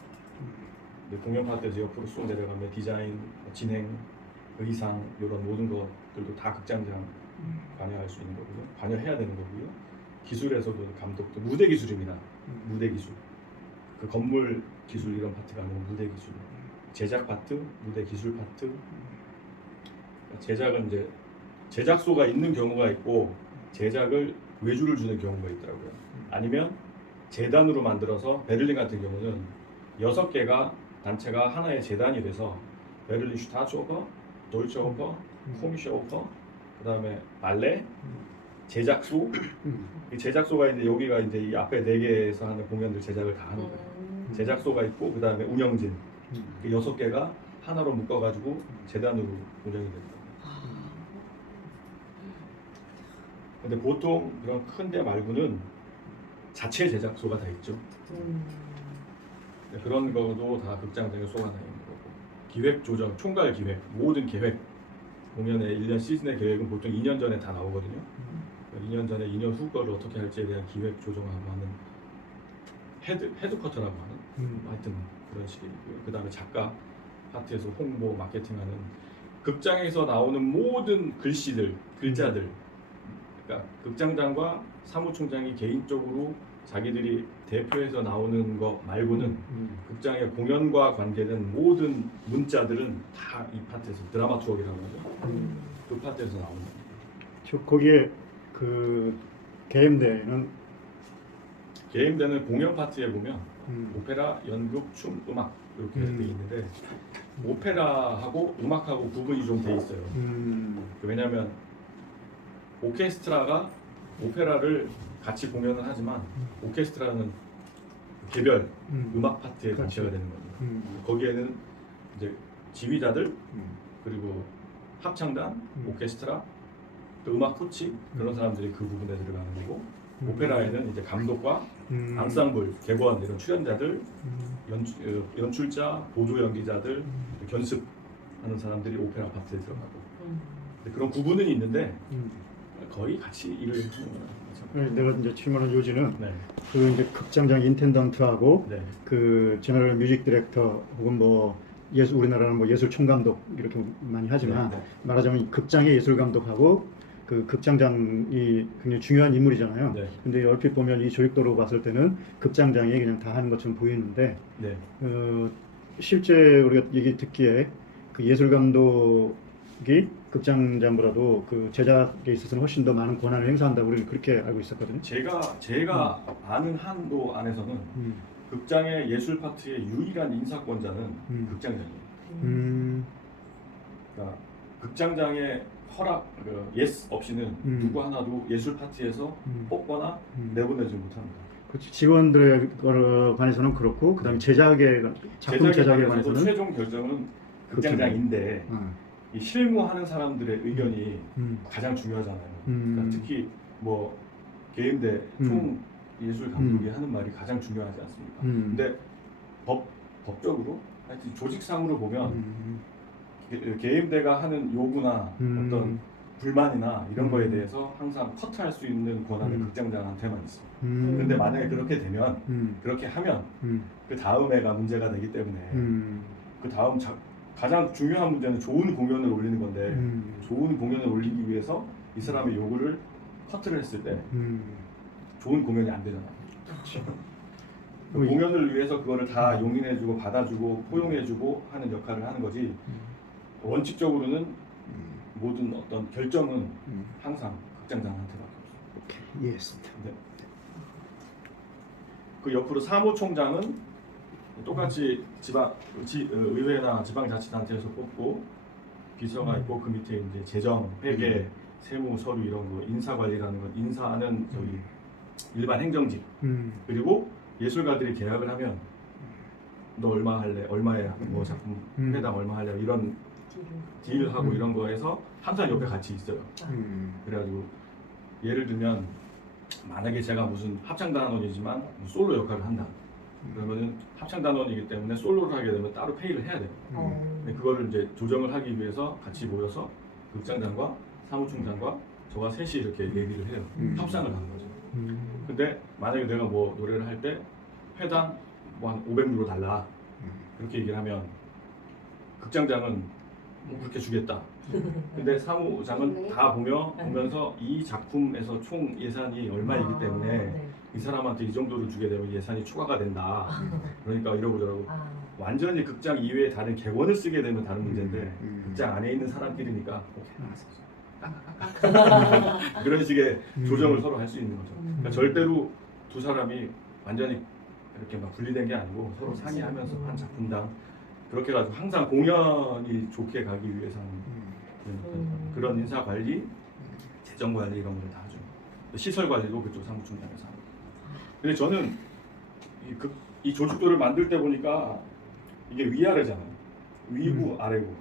공연 파트에서 옆으로 쑥 내려가면 디자인, 진행, 의상 이런 모든 것들도 다 극장장 관여할 수 있는 거고요. 관여해야 되는 거고요. 기술에서도 감독도 무대 기술입니다. 무대 기술. 그 건물 기술 이런 파트가 아니고 무대 기술. 제작 파트, 무대 기술 파트. 제작은 이제 제작소가 있는 경우가 있고 제작을 외주를 주는 경우가 있더라고요. 아니면 재단으로 만들어서 베를린 같은 경우는 6개가 단체가 하나의 재단이 돼서 베를린 슈타츠오퍼, 도이체오퍼, 코미셔 오퍼, 그다음에 발레, 제작소. 이 제작소가 이제 여기가 이제 이 앞에 4개에서 하는 공연들 제작을 다 하는 거예요. 제작소가 있고 그다음에 운영진. 그 6개가 하나로 묶어가지고 재단으로 운영이 됩니다. 근데 보통 그런 큰 데 말고는 자체 제작소가 다 있죠. 그런 거도 다 극장장에 쏘아나 있는 거고 기획 조정, 총괄 기획, 모든 계획 공연의 1년 시즌의 계획은 보통 2년 전에 다 나오거든요. 2년 전에 2년 후 거를 어떻게 할지에 대한 기획 조정하고 하는 헤드쿼터라고 하는 하여튼 그런 식이고요. 그 다음에 작가 파트에서 홍보, 마케팅하는 극장에서 나오는 모든 글자들 그러니까 극장장과 사무총장이 개인적으로 자기들이 대표해서 나오는 거 말고는 극장의 공연과 관계된 모든 문자들은 다 이 파트에서 드라마투어이라고 하죠. 그 파트에서 나옵니다. 저 거기에 그 개임대는 게임되는 공연 파트에 보면 오페라, 연극, 춤, 음악 이렇게 돼 있는데 오페라하고 음악하고 구분이 좀 돼 있어요. 왜냐하면 오케스트라가 오페라를 같이 공연을 하지만 오케스트라는 개별 음악 파트에 그렇죠. 단체가 되는 겁니다. 거기에는 이제 지휘자들 그리고 합창단, 오케스트라, 또 음악 코치 그런 사람들이 그 부분에 들어가는 거고 오페라에는 이제 감독과 앙상블, 객원 이런 출연자들, 연출자, 보조 연기자들, 견습하는 사람들이 오페라 파트에 들어가고 그런 구분은 있는데 거의 같이 일을 하는 거죠. 내가 이제 질문한 요지는 네. 그 이제 극장장 인텐던트하고 네. 그 제너럴 뮤직 디렉터 혹은 뭐 우리나라는 뭐 예술 총감독 이렇게 많이 하지만 네. 말하자면 이 극장의 예술 감독하고 그 극장장이 굉장히 중요한 인물이잖아요. 네. 근데 얼핏 보면 이 조직도로 봤을 때는 극장장이 그냥 다 하는 것처럼 보이는데 네. 실제 우리가 얘기 듣기에 그 예술 감독이 극장장보다도 그 제작에 있어서는 훨씬 더 많은 권한을 행사한다고 우리는 그렇게 알고 있었거든요. 제가 아는 한도 안에서는 극장의 예술 파트의 유일한 인사권자는 극장장이에요. 그러니까 극장장의 허락, 예스 없이는 누구 하나도 예술 파트에서 뽑거나 내보내지 못합니다. 그렇지. 직원들에 관해서는 그렇고 그다음에 제작에 작품 제작에 관해서도 관해서는 최종 결정은 극장장인데 이 실무하는 사람들의 의견이 가장 중요하잖아요. 그러니까 특히 뭐 개임대 총 예술 감독이 하는 말이 가장 중요하지 않습니까? 근데 법적으로 하여튼 조직상으로 보면 개임대가 하는 요구나 어떤 불만이나 이런 거에 대해서 항상 커트할 수 있는 권한은 극장장한테만 있어요. 근데 만약에 그렇게 되면 그렇게 하면 그 다음 해가 문제가 되기 때문에 그 다음 가장 중요한 문제는 좋은 공연을 올리는 건데 좋은 공연을 올리기 위해서 이 사람의 요구를 커트를 했을 때 좋은 공연이 안 되잖아. 그 공연을 위해서 그거를 다 용인해주고 받아주고 포용해주고 하는 역할을 하는 거지. 원칙적으로는 모든 어떤 결정은 항상 극장장한테밖에 없어요. 예스. 네. 그 옆으로 사무총장은 똑같이 의회나 지방자치단체에서 뽑고 비서가 있고 그 밑에 이제 재정, 회계, 세무, 서류 이런 거 인사관리라는 건 인사는 저기 일반 행정직 그리고 예술가들이 계약을 하면 너 얼마 할래? 얼마에 뭐 작품 회당 얼마 할래? 이런 딜하고 이런 거에서 항상 옆에 같이 있어요. 그래가지고 예를 들면 만약에 제가 무슨 합창단원이지만 솔로 역할을 한다. 그러면은 합창단원이기 때문에 솔로를 하게 되면 따로 페이를 해야 돼요. 근데 그거를 이제 조정을 하기 위해서 같이 모여서 극장장과 사무총장과 저와 셋이 이렇게 얘기를 해요. 협상을 하는 거죠. 근데 만약에 내가 뭐 노래를 할 때 회당 뭐 한 500유로 달라 그렇게 얘기를 하면 극장장은 뭐 그렇게 주겠다. 근데 사무장은 다 보면서 이 작품에서 총 예산이 얼마이기 때문에 이 사람한테 이 정도를 주게 되면 예산이 초과가 된다. 그러니까 이러고 저러고 완전히 극장 이외에 다른 객원을 쓰게 되면 다른 문제인데 극장 안에 있는 사람끼리니까 오케이 알았어. 그런 식의 조정을 서로 할 수 있는 거죠. 그러니까 절대로 두 사람이 완전히 이렇게 막 분리된 게 아니고 서로 상의하면서 한 작품당 그렇게 해가지고 항상 공연이 좋게 가기 위해서는 그런 인사 관리, 재정 관리 이런 걸 다 하죠. 시설 관리도 그쪽 사무총장에서 하고. 근데 저는 이 조직도를 만들 때 보니까 이게 위아래잖아요. 위고 아래고.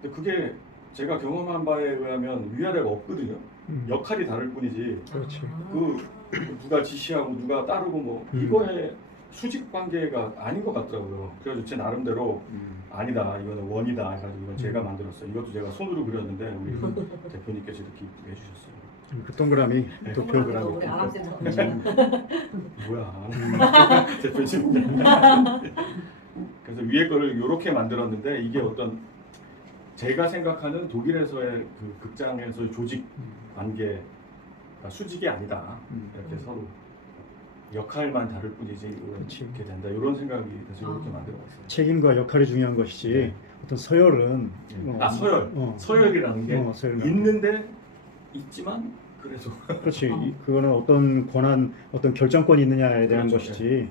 근데 그게 제가 경험한 바에 의하면 위아래가 없거든요. 역할이 다를 뿐이지. 그렇지. 그 누가 지시하고 누가 따르고 뭐 이거에 수직 관계가 아닌 것 같더라고요. 그래서 제 나름대로 아니다, 이거는 원이다 해가지고 이건 제가 만들었어요. 이것도 제가 손으로 그렸는데 우리 대표님께서 이렇게 이쁘게 해주셨어요. 그 동그라미, 우리 도표그라미. 아랍센터 뭐야 대표님. 그래서 위에 거를 이렇게 만들었는데 이게 어떤 제가 생각하는 독일에서의 그 극장에서의 조직 관계 수직이 아니다. 이렇게 서로 역할만 다를 뿐이지 그치. 이렇게 된다. 이런 생각이 돼서 이렇게 만들어봤어요. 책임과 역할이 중요한 것이지 네. 어떤 서열은 아 서열, 어, 서열이라는 게 서열이라는 있는데 있지만 그래서 그렇지. 그거는 어떤 권한, 어떤 결정권이 있느냐에 대한 그렇죠. 것이지.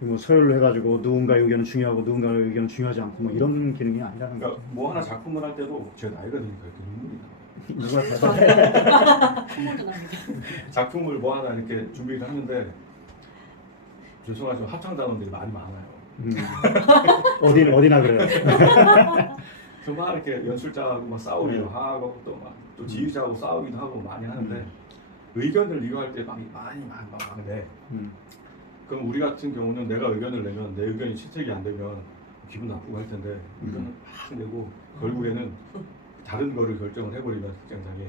뭐 서열로 해가지고 누군가의 의견은 중요하고 누군가의 의견은 중요하지 않고 뭐 이런 기능이 아니라는 그러니까 거죠. 뭐 하나 작품을 할 때도 제가 나이가 드니까 이렇게 눈물이 나요. 누가 다 선물도 나오게. 작품을 뭐 하나 이렇게 준비를 하는데 죄송하지만 합창 단원들이 많이 많아요. 음. 어디나 그래요. 그래서 막 이렇게 연출자하고 막 싸우기도 하고 또 지휘자하고 싸우기도 하고 많이 하는데 의견을 이거 할 때 많이 내. 그럼 우리 같은 경우는 내가 의견을 내면 내 의견이 채택이 안 되면 기분 나쁘고 할 텐데 의견을 막 내고 결국에는 다른 거를 결정을 해버리면 극장장에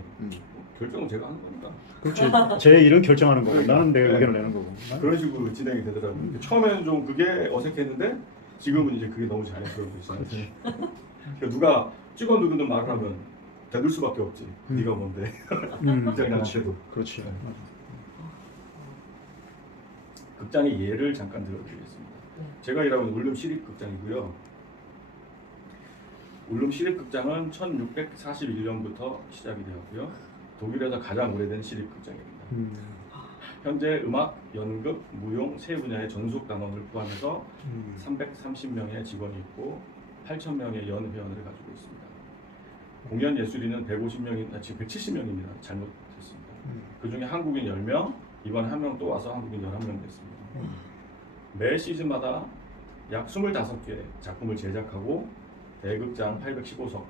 결정은 제가 하는 거니까 그렇지. 제 일은 결정하는 거고 그러니까. 나는 내 네. 의견을 내는 거고. 그런 식으로 진행이 되더라고요. 처음에는 좀 그게 어색했는데 지금은 이제 그게 너무 자연스러워져 있어요. 그러니까 누가 찍어 누르는 말을 하면 대들 수밖에 없지. 네가 뭔데? 그렇지. 극장장한테도. 그렇지. 네. 극장의 예를 잠깐 들어드리겠습니다. 네. 제가 일하고 있는 울름 시립극장이고요. 울름 시립극장은 1641년부터 시작이 되었고요. 독일에서 가장 오래된 시립극장입니다. 현재 음악, 연극, 무용 세 분야의 전속 단원을 포함해서 330명의 직원이 있고 8,000명의 연회원을 가지고 있습니다. 공연 예술인은 150명이, 지금 170명입니다. 잘못했습니다. 그 중에 한국인 10명, 이번에 한 명 또 와서 한국인 11명 됐습니다. 매 시즌마다 약 25개 작품을 제작하고 대극장 815석,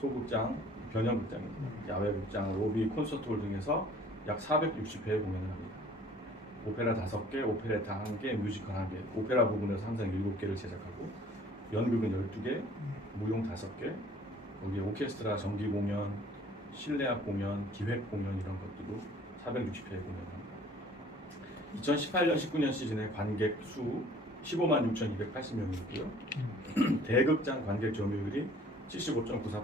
소극장, 변형극장, 야외극장, 로비, 콘서트홀 등에서 약 460회 공연을 합니다. 오페라 5개, 오페레타 1개, 뮤지컬 1개, 오페라 부분에서 항상 7개를 제작하고 연극은 12개, 무용 5개, 거기에 오케스트라 정기 공연, 실내악 공연, 기획 공연 이런 것들도 460회 공연합니다. 2018년 19년 시즌의 관객 수 15만 6,280명이고요. 대극장 관객 점유율이 75.94%,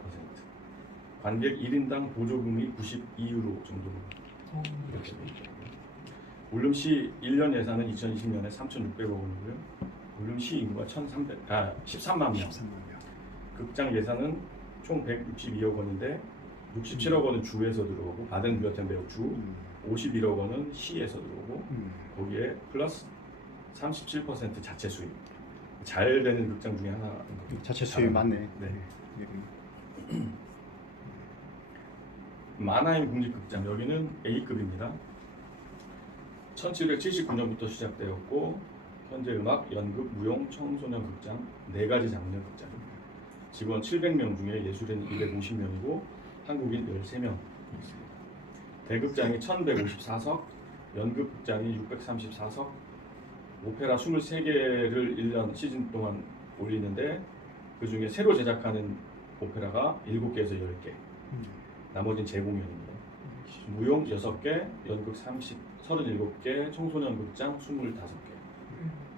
관객 1인당 보조금이 92유로 정도로 이렇게 되어 있죠. 울름시 1년 예산은 2020년에 3,600억 원이고요. 울름시 인구가 13만 명. 극장 예산은 총 162억 원인데 67억 원은 주에서 들어오고 바덴뷰르텐베르크 주, 51억 원은 시에서 들어오고 거기에 플러스 37% 자체 수입. 잘 되는 극장 중에 하나인 거죠. 자체 수입이 많네. 네. 마나임 국립극장 여기는 A급입니다. 1779년부터 시작되었고 현재 음악, 연극, 무용, 청소년 극장 4가지 장르 극장입니다. 직원 700명 중에 예술인 250명이고 한국인 13명 있습니다. 대극장이 1154석, 연극극장이 634석, 오페라 23개를 1년 시즌 동안 올리는데 그 중에 새로 제작하는 오페라가 7개에서 10개, 나머지는 재공연입니다. 무용 6개, 연극 37개, 청소년 극장 25개.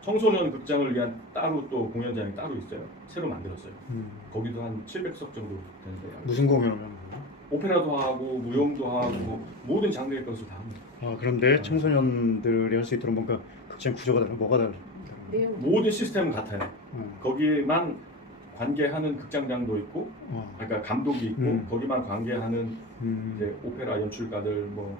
청소년 극장을 위한 따로 또 공연장이 따로 있어요. 새로 만들었어요. 거기도 한 700석 정도 되는데 무슨 공연을 하는 거야? 오페라도 하고 무용도 하고 모든 장르의 것을 다 합니다. 그런데 청소년들이 할 수 있도록 뭔가 극장 구조가 다른 뭐가 다른? 내용. 모든 시스템은 같아요. 거기에만 관계하는 극장장도 있고, 그러니까 감독이 있고, 거기만 관계하는 이제 오페라 연출가들 뭐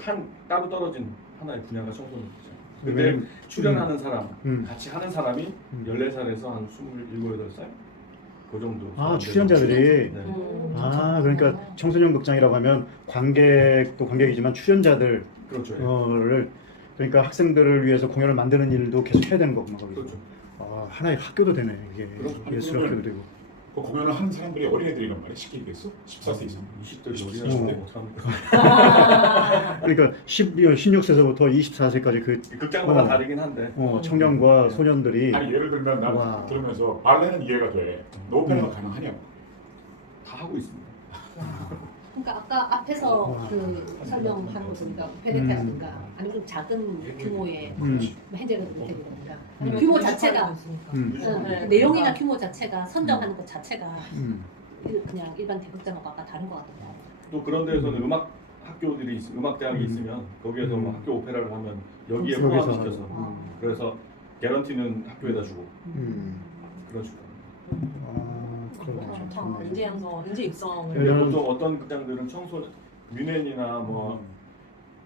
한 따로 떨어진 하나의 분야가 청소년 극장. 근데 출연하는 사람, 같이 하는 사람이 14살에서 한 27, 8살 그 정도. 출연자들이. 네. 그러니까 청소년 극장이라고 하면 관객도 관객이지만 출연자들 그렇죠. 를 그러니까 학생들을 위해서 공연을 만드는 일도 계속 해야 되는 거구나 거기서. 그렇죠. 하나의 학교도 되네 이게 그렇죠. 예술 학교도 되고. 그 공연을 하는 사람들이 어린애들이란 말이야. 쉽게 얘기했어? 14세 이상. 20대 어. 놀이하고 못합니까? 그러니까 16세서부터 24세까지 그 극장마다 어. 다르긴 한데 청년과 소년들이 아니 예를 들면 나 와. 들으면서 발레는 이해가 돼. 너 오페라가 가능하냐고. 다 하고 있습니다. 그러니까 아까 앞에서 와. 그 설명하는 거 보니까 오페레타라든가 아니면 좀 작은 규모의 해제는 못해보니까 규모 자체가 네. 내용이나 규모 자체가 선정하는 것 자체가 음. 그냥 일반 대극장하고 아까 다른 것 같더라고요. 또 그런 데에서는 음악 학교들이 음악 대학이 있으면 거기에서 뭐 학교 오페라를 하면 여기에 여기서 포함시켜서 어. 그래서 개런티는 학교에다 주고 음. 그런 식으로. 그러네. 좋다. 인재 양성, 인재 육성을. 근데 왜냐면- 보통 어떤 극장들은 청소년 뮌헨이나 뭐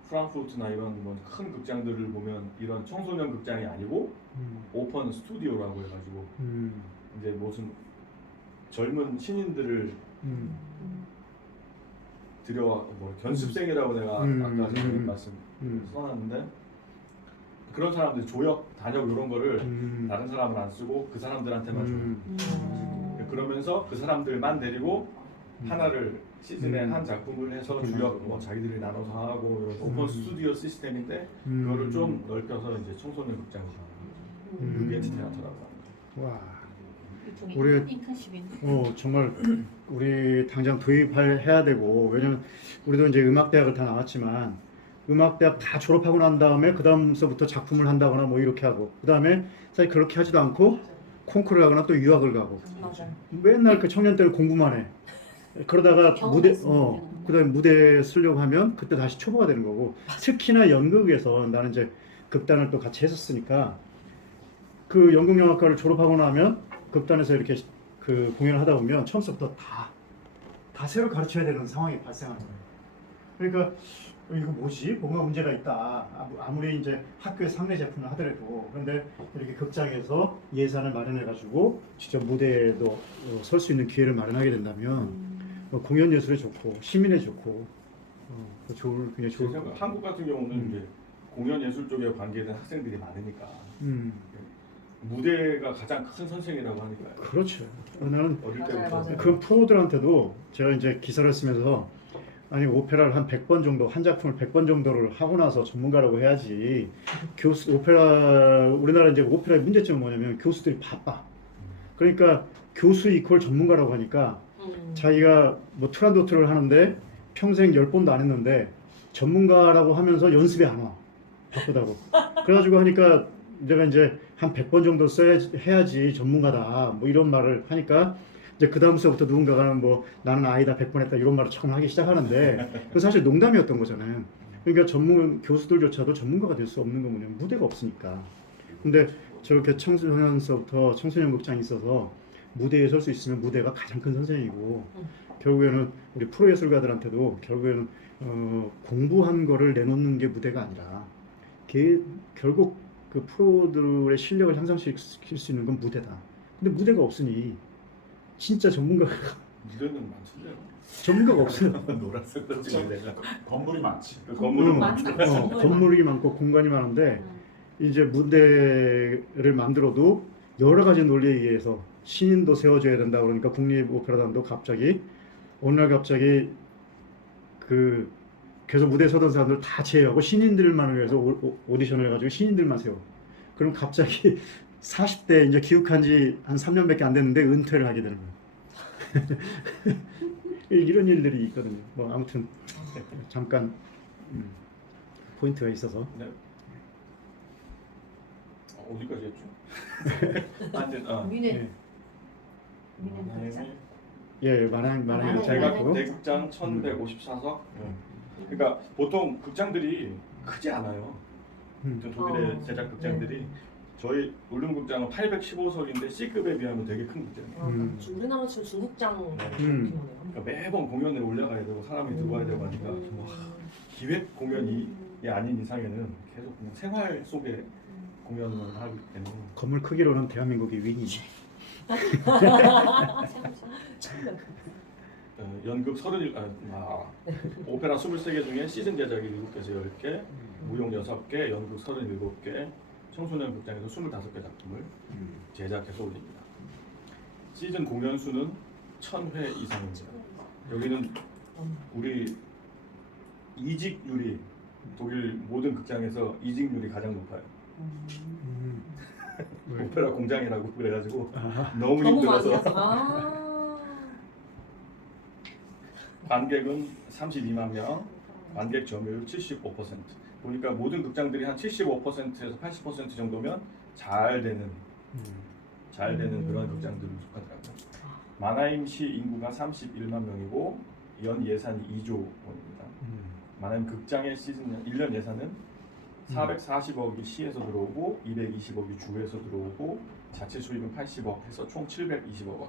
프랑크푸르트나 이런 뭐 큰 극장들을 보면 이런 청소년 극장이 아니고 오픈 스튜디오라고 해가지고 이제 무슨 젊은 신인들을 들여와 뭐 견습생이라고 내가 아까 전에 말씀 써놨는데 그런 사람들 조역, 단역 이런 거를 다른 사람은 안 쓰고 그 사람들한테만 줘요. 그러면서 그 사람들만 데리고 하나를 시즌에 한 작품을 해서 주역 뭐 자기들이 나눠서 하고 이런 오픈 스튜디오 시스템인데 그거를 좀 넓혀서 이제 청소년 극장으로 루비엔트 테아트라고 합니다. 와. 일종의 우리- 인턴십인. 정말 우리 당장 도입해야 되고 왜냐면 우리도 이제 음악대학을 다 나왔지만 음악대학 다 졸업하고 난 다음에 그 다음서부터 작품을 한다거나 뭐 이렇게 하고 그 다음에 사실 그렇게 하지도 않고 콩쿠르를 하거나 또 유학을 가고 맞아요. 맨날 그 청년 때는 공부만 해. 그러다가 무대 경험했으면 그다음에 무대에 쓰려고 하면 그때 다시 초보가 되는 거고 특히나 연극에서 나는 이제 극단을 또 같이 했었으니까 그 연극영화과를 졸업하고 나면 극단에서 이렇게 그 공연을 하다 보면 처음부터 다 새로 가르쳐야 되는 상황이 발생하는 거예요. 그러니까 이거 뭐지? 뭔가 문제가 있다. 아무리 이제 학교에 상대 제품을 하더라도 그런데 이렇게 극장에서 예산을 마련해 가지고 직접 무대에도 설 수 있는 기회를 마련하게 된다면 공연 예술에 좋고 시민에 좋고 굉장히 좋을 것 같아요. 한국 같은 경우는 이제 공연 예술 쪽에 관계된 학생들이 많으니까 무대가 가장 큰 선생이라고 하니까요. 그렇죠. 나는 어릴 맞아요, 때부터 맞아요. 그 프로들한테도 제가 이제 기사를 쓰면서 아니 오페라를 한 100번 정도 한 작품을 100번 정도를 하고 나서 전문가라고 해야지 교수 우리나라 이제 오페라의 문제점은 뭐냐면 교수들이 바빠. 그러니까 교수 이퀄 전문가라고 하니까 자기가 뭐 투란도트를 하는데 평생 10번도 안 했는데 전문가라고 하면서 연습이 안 와. 바쁘다고. 그래가지고 하니까 내가 이제 한 100번 정도 해야지 전문가다. 뭐 이런 말을 하니까 이제 그 다음서부터 누군가가 뭐 나는 아니다 100번 했다 이런 말을 처음 하기 시작하는데 그 사실 농담이었던 거잖아요. 그러니까 교수들조차도 전문가가 될 수 없는 건 뭐냐면 무대가 없으니까. 근데 저렇게 청소년서부터 청소년 극장이 있어서 무대에 설 수 있으면 무대가 가장 큰 선생이고 결국에는 우리 프로예술가들한테도 결국에는 공부한 거를 내놓는 게 무대가 아니라 결국 그 프로들의 실력을 향상시킬 수 있는 건 무대다. 근데 무대가 없으니 진짜 전문가가 무대는 많던데요. 없어요. 노란색 던지는 데가 건물이 많지. 그 건물은 많죠. 건물이 많고 공간이 많은데 이제 무대를 만들어도 여러 가지 논리에 의해서 신인도 세워줘야 된다 그러니까 국립오페라단도 갑자기 어느 날 갑자기 그 계속 무대에 서던 사람들 다 제외하고 신인들만 위해서 오디션을 해가지고 신인들만 세워. 그럼 갑자기 40대 이제 기욱한 지 한 3년밖에 안 됐는데 은퇴를 하게 되는 거예요. 이런 일들이 있거든요. 뭐 아무튼 잠깐 포인트가 있어서. 네. 어디까지 했죠? 완전 미네. 네. 예, 마랑 마랑 제가 대극장 1154석. 그러니까 보통 극장들이 크지 않아요. 독일의 제작 극장들이 저희 울릉극장은 815석인데 C급에 비하면 되게 큰 극장이에요. 우리나라 지금 중극장 음. 그러니까 매번 공연에 올라가야 되고 사람이 들어와야 되고 하니까 기획 공연이 아닌 이상에는 계속 그냥 생활 속에 공연을 하기 때문에 건물 크기로는 대한민국이 윈이지. 연극 31, 오페라 23개 중에 시즌 제작이 7개에서 10개, 무용 6개, 연극 37개, 청소년 극장에서 25개 작품을 제작해서 올립니다. 시즌 공연 수는 1000회 이상입니다. 여기는 우리 이직률이 독일 모든 극장에서 이직률이 가장 높아요. 왜? 오페라 공장이라고 그래가지고 아하. 너무 너무 많이 힘들어서 해서. 아. 관객은 32만 명, 관객 점유율 75%. 보니까 모든 극장들이 한 75%에서 80% 정도면 잘 되는 그런 극장들을 속하더라고요. 마나임시 인구가 31만 명이고 연 예산이 2조 원입니다. 마나임 극장의 시즌 1년 예산은 440억이 시에서 들어오고 220억이 주에서 들어오고 자체 수입은 80억 해서 총 720억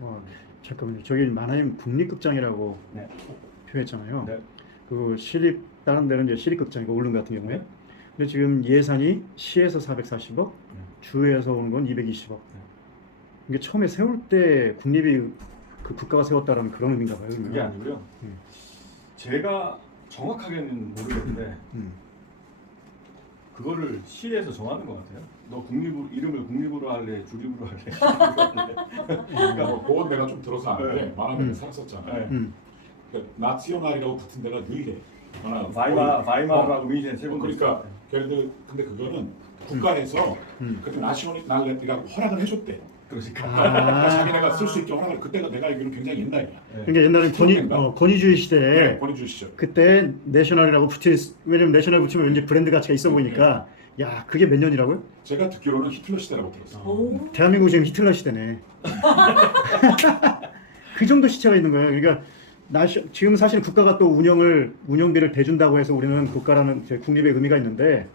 원. 잠깐만요. 저기 마나임 국립극장이라고 네. 표했잖아요. 네. 그 시립 다른 데는 이제 시립극장이고 울릉 같은 경우에. 근데 지금 예산이 시에서 440억, 주에서 오는 건 220억. 이게 처음에 세울 때 국립이 그 국가가 세웠다라는 그런 의미인가 봐요. 그러면? 그게 아니고요. 제가 정확하게는 모르겠는데 그거를 시에서 정하는 것 같아요. 너 국립으로 이름을 국립으로 할래, 주립으로 할래. 그러니까 뭐 그건 내가 좀 들어서 아는데 네. 마나임에 살았었잖아요. 네. 그러니까 나치오날이라고 붙은 데가 늘 해. 바이마르하고 뮌헨 세 군데 그러니까 걔네들 근데 그거는 국가에서 그때 나치오날이가 허락을 해줬대. 그러니까. 자기네가 쓸 수 있게 허락을 그때가 내가 알기로는 굉장히 옛날이야. 그러니까 옛날에 권위주의 시대에 네, 권위주의 시절. 그때 내셔널이라고 왜냐면 내셔널 붙이면 왠지 브랜드 가치가 있어 보이니까 야 그게 몇 년이라고요? 제가 듣기로는 히틀러 시대라고 들었어. 오. 대한민국 지금 히틀러 시대네. 그 정도 시차가 있는 거예요. 그러니까 지금 사실 국가가 또 운영비를 대준다고 해서 우리는 국가라는 국립의 의미가 있는데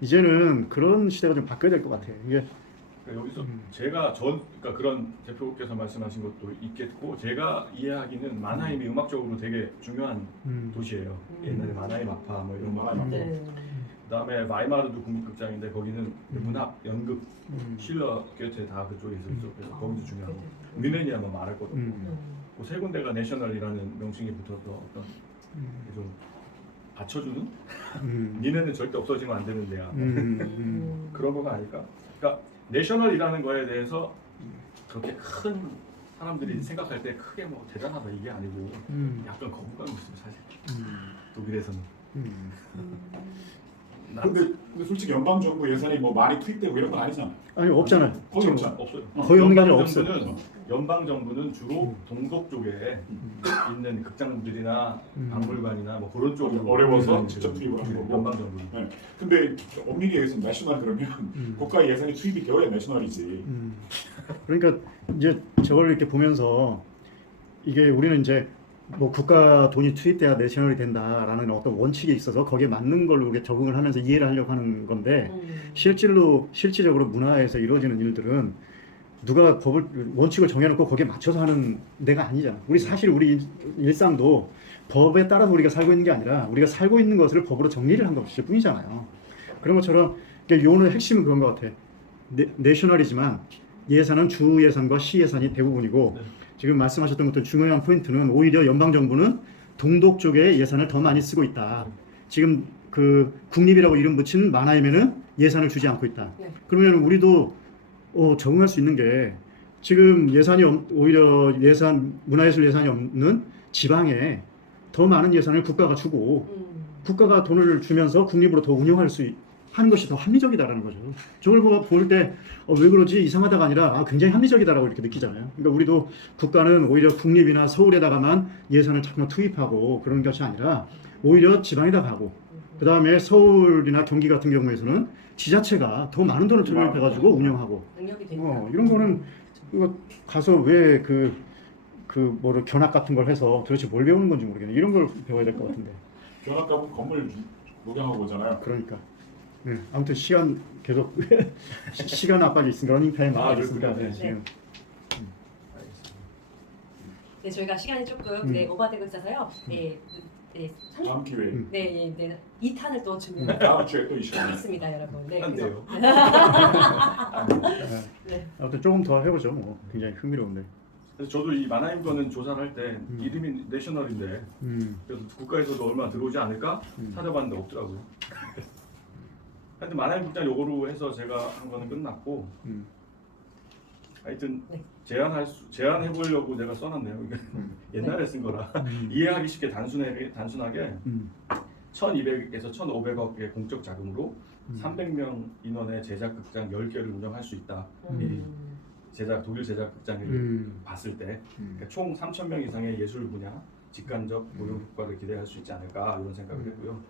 이제는 그런 시대가 좀 바뀌어야 될 것 같아요. 이게 그러니까 여기서 제가 그러니까 그런 대표께서 말씀하신 것도 있겠고 제가 이해하기는 마나임이 음악적으로 되게 중요한 도시예요. 옛날에 마나임 아파 뭐 이런 거. 네. 그다음에 마이마르도 국립극장인데 거기는 문학, 연극, 실러, 게테 다 그쪽에 있었죠. 그래서 거기도 중요하고 뮌헨이야 뭐 말할 것도 없고 그 세 군데가 내셔널이라는 명칭이 붙어서 어떤 좀 받쳐주는 뮌헨은 절대 없어지면 안 되는 데야. 그런 거가 아닐까? 그러니까 내셔널이라는 거에 대해서 그렇게 큰 사람들이 생각할 때 크게 뭐 대단하다 이게 아니고 약간 거부감이 있어요 사실. 독일에서는. 근데 솔직히 연방 정부 예산이 뭐 많이 투입되고 이런 건 아니잖아. 아니 없잖아요. 거의 지금 없잖아. 없어요. 거의 없는 게 아니라 연방 정부는 주로 동독 쪽에 있는 극장들이나 박물관이나 뭐 그런 쪽으로 어려워서 직접 투입을 하는 거고. 연방 정부. 네. 근데 엄밀히 얘기해서 내셔널 그러면 국가 예산이 투입이 되어야 내셔널이지. 그러니까 이제 저걸 이렇게 보면서 이게 우리는 이제 뭐 국가 돈이 투입돼야 내셔널이 된다라는 어떤 원칙이 있어서 거기에 맞는 걸로 우리가 적응을 하면서 이해를 하려고 하는 건데 실질적으로 문화에서 이루어지는 일들은 누가 원칙을 정해놓고 거기에 맞춰서 하는 데가 아니잖아. 사실 우리 일상도 법에 따라서 우리가 살고 있는 게 아니라 우리가 살고 있는 것을 법으로 정리를 한 것일 뿐이잖아요. 그런 것처럼 요원의 핵심은 그런 것 같아. 내셔널이지만 예산은 주 예산과 시 예산이 대부분이고 지금 말씀하셨던 것도 중요한 포인트는 오히려 연방 정부는 동독 쪽에 예산을 더 많이 쓰고 있다. 지금 그 국립이라고 이름 붙인 마나임에는 예산을 주지 않고 있다. 그러면 우리도 적응할 수 있는 게 지금 오히려 문화예술 예산이 없는 지방에 더 많은 예산을 국가가 주고 국가가 돈을 주면서 국립으로 더 운영할 수 하는 것이 더 합리적이다라는 거죠. 저걸 볼 때 왜 그러지 이상하다가 아니라 굉장히 합리적이다라고 이렇게 느끼잖아요. 그러니까 우리도 국가는 오히려 국립이나 서울에다가만 예산을 자꾸만 투입하고 그런 것이 아니라 오히려 지방에다 가고 그 다음에 서울이나 경기 같은 경우에서는 지자체가 더 많은 돈을 투입해가지고 운영하고 능력이 되니까. 이런 거는 가서 왜 뭐를 견학 같은 걸 해서 도대체 뭘 배우는 건지 모르겠네. 이런 걸 배워야 될 것 같은데. 견학 가면 건물 구경하고 오잖아요. 그러니까. 네, 아무튼 시간 계속 시간 압박이 있으니까 러닝타임 압박이 있으니까 그렇군요. 지금 네, 저희가 시간이 조금 오버되고 있어서요. 다음 기회에 네, 2탄을 또 준비하겠습니다, 다음 주에 또 이 시간에 여러분. 네, 안 그래서 돼요. 네. 아무튼 조금 더 해보죠. 뭐 굉장히 흥미로운데. 그래서 저도 이 마나임 거는 조사를 할 때 이름이 내셔널인데 그래서 국가에서도 얼마 들어오지 않을까 찾아봤는데 없더라고요. 하여튼 마나임 극장 요거로 해서 제가 한 거는 끝났고 하여튼 네. 제안해 보려고 제가 써놨네요. 이게 옛날에 쓴 거라 이해하기 쉽게 단순하게 1,200에서 1,500억의 공적 자금으로 300명 인원의 제작 극장 10개를 운영할 수 있다. 이 독일 제작 극장을 봤을 때 그러니까 총 3,000명 이상의 예술 분야 직관적 고용 효과를 기대할 수 있지 않을까 이런 생각을 했고요.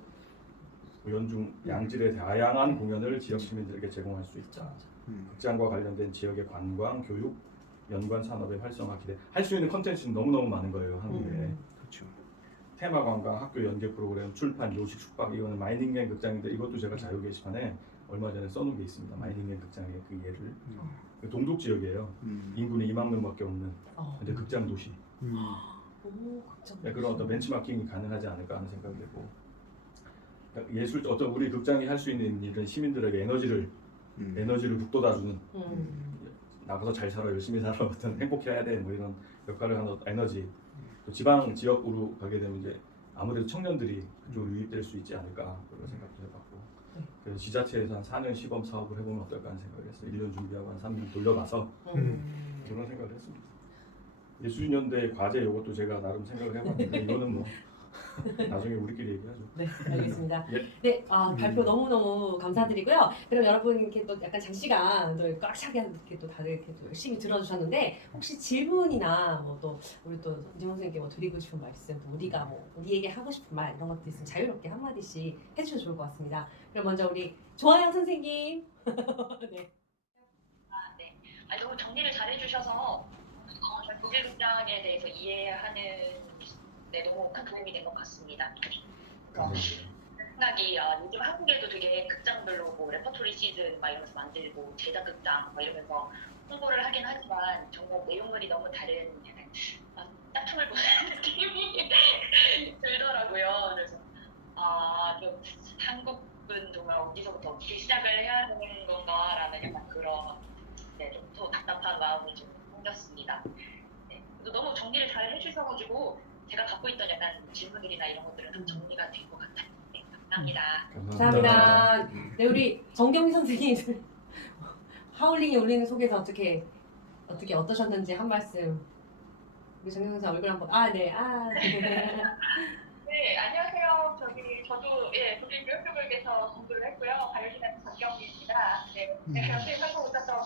연중 양질의 다양한 공연을 지역 시민들에게 제공할 수 있다. 극장과 관련된 지역의 관광, 교육, 연관 산업의 활성화 기대. 할 수 있는 컨텐츠는 너무너무 많은 거예요, 한국에. 그렇죠. 테마 관광, 학교 연계 프로그램, 출판, 요식, 숙박 이거는 마이닝맨 극장인데 이것도 제가 자유 게시판에 얼마 전에 써놓은 게 있습니다. 마이닝맨 극장의 그 예를. 그 동독 지역이에요. 인구는 2만 명밖에 없는. 근데 극장 도시. 오, 극장. 네, 그런 어떤 벤치마킹이 가능하지 않을까 하는 생각이 들고. 그러니까 예술 어떤 우리 극장이 할 수 있는 일은 시민들에게 에너지를 북돋아주는 나가서 잘 살아 열심히 살아 어떤 행복해야 돼 뭐 이런 역할을 하는 에너지. 또 지방 지역으로 가게 되면 이제 아무래도 청년들이 그쪽으로 유입될 수 있지 않을까 그런 생각도 해봤고 그래서 지자체에서 한 4년 시범 사업을 해보면 어떨까 하는 생각을 했어요. 1년 준비하고 한 3년 돌려가서 그런 생각을 했습니다. 예술인연대 과제 이것도 제가 나름 생각을 해봤는데 이거는 뭐 나중에 우리끼리 얘기하죠. 네, 알겠습니다. 예. 네, 발표 너무너무 감사드리고요. 그럼 여러분 이렇게 또 약간 장시간 또 꽉 차게 이렇게 또 다들 이렇게 또 열심히 들어주셨는데 혹시 질문이나 뭐 또 우리 또 이정 선생님께 뭐 드리고 싶은 말씀, 또 우리가 뭐 우리에게 하고 싶은 말 이런 것도 있으면 자유롭게 한 마디씩 해주셔도 좋을 것 같습니다. 그럼 먼저 우리 조아영 선생님. 네. 네. 너무 정리를 잘 해주셔서 저희 독일 극장에 대해서 이해하는 데 너무 큰 도움이 된 것 같습니다. 생각이 요즘 한국에도 되게 극장별로 뭐 레퍼토리 시즌 막 이러면서 만들고 제작 극장 막 이러면서 홍보를 하긴 하지만 정말 내용물이 너무 다른 약간 짝퉁을 보는 느낌이 들더라고요. 그래서 좀 한국은 정말 어디서부터 어떻게 시작을 해야 하는 건가라는 약간 그런 좀 더 답답한 마음이 좀 생겼습니다. 네. 너무 정리를 잘 해주셔가지고 제가 갖고 있던 약간 질문들이나 이런 것들은 다 정리가 된 것 같아요. 네, 감사합니다. 감사합니다. 네, 우리 정경희 선생님 하울링이 울리는 속에서 어떻게 어떠셨는지 한 말씀. 우리 정경희 선생 얼굴 한번. 네. 네, 안녕하세요. 저도 독일 교육교육에서 공부를 했고요. 바이오시나트 정경희입니다. 네, 선생님 하고 오셔서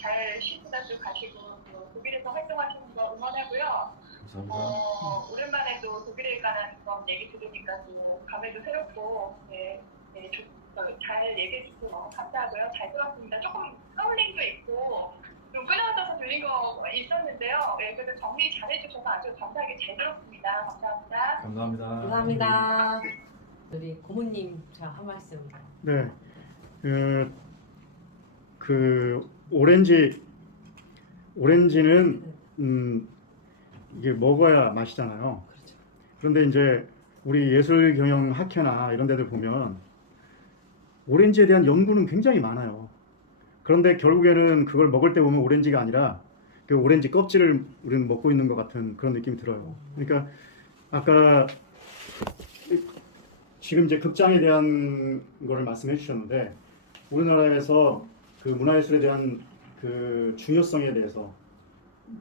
잘 쉬는 날도 가시고 또 독일에서 활동하시는 거 응원하고요. 감사합니다. 오랜만에 또 독일에 관한 그런 얘기 들으니까 또 감회도 새롭고 잘 얘기해 주셔서 너무 감사하고요. 잘 들었습니다. 조금 하울링도 있고 좀 끊어져서 들린 거 있었는데요. 네, 그래도 정리 잘 해주셔서 아주 감사하게 잘 들었습니다. 감사합니다. 감사합니다. 감사합니다. 우리 고모님 자 한 말씀. 네, 그 오렌지는 이게 먹어야 맛이잖아요. 그렇죠. 그런데 이제 우리 예술경영학회나 이런 데들 보면 오렌지에 대한 연구는 굉장히 많아요. 그런데 결국에는 그걸 먹을 때 보면 오렌지가 아니라 그 오렌지 껍질을 우리는 먹고 있는 것 같은 그런 느낌이 들어요. 그러니까 아까 지금 이제 극장에 대한 거를 말씀해 주셨는데 우리나라에서 그 문화예술에 대한 그 중요성에 대해서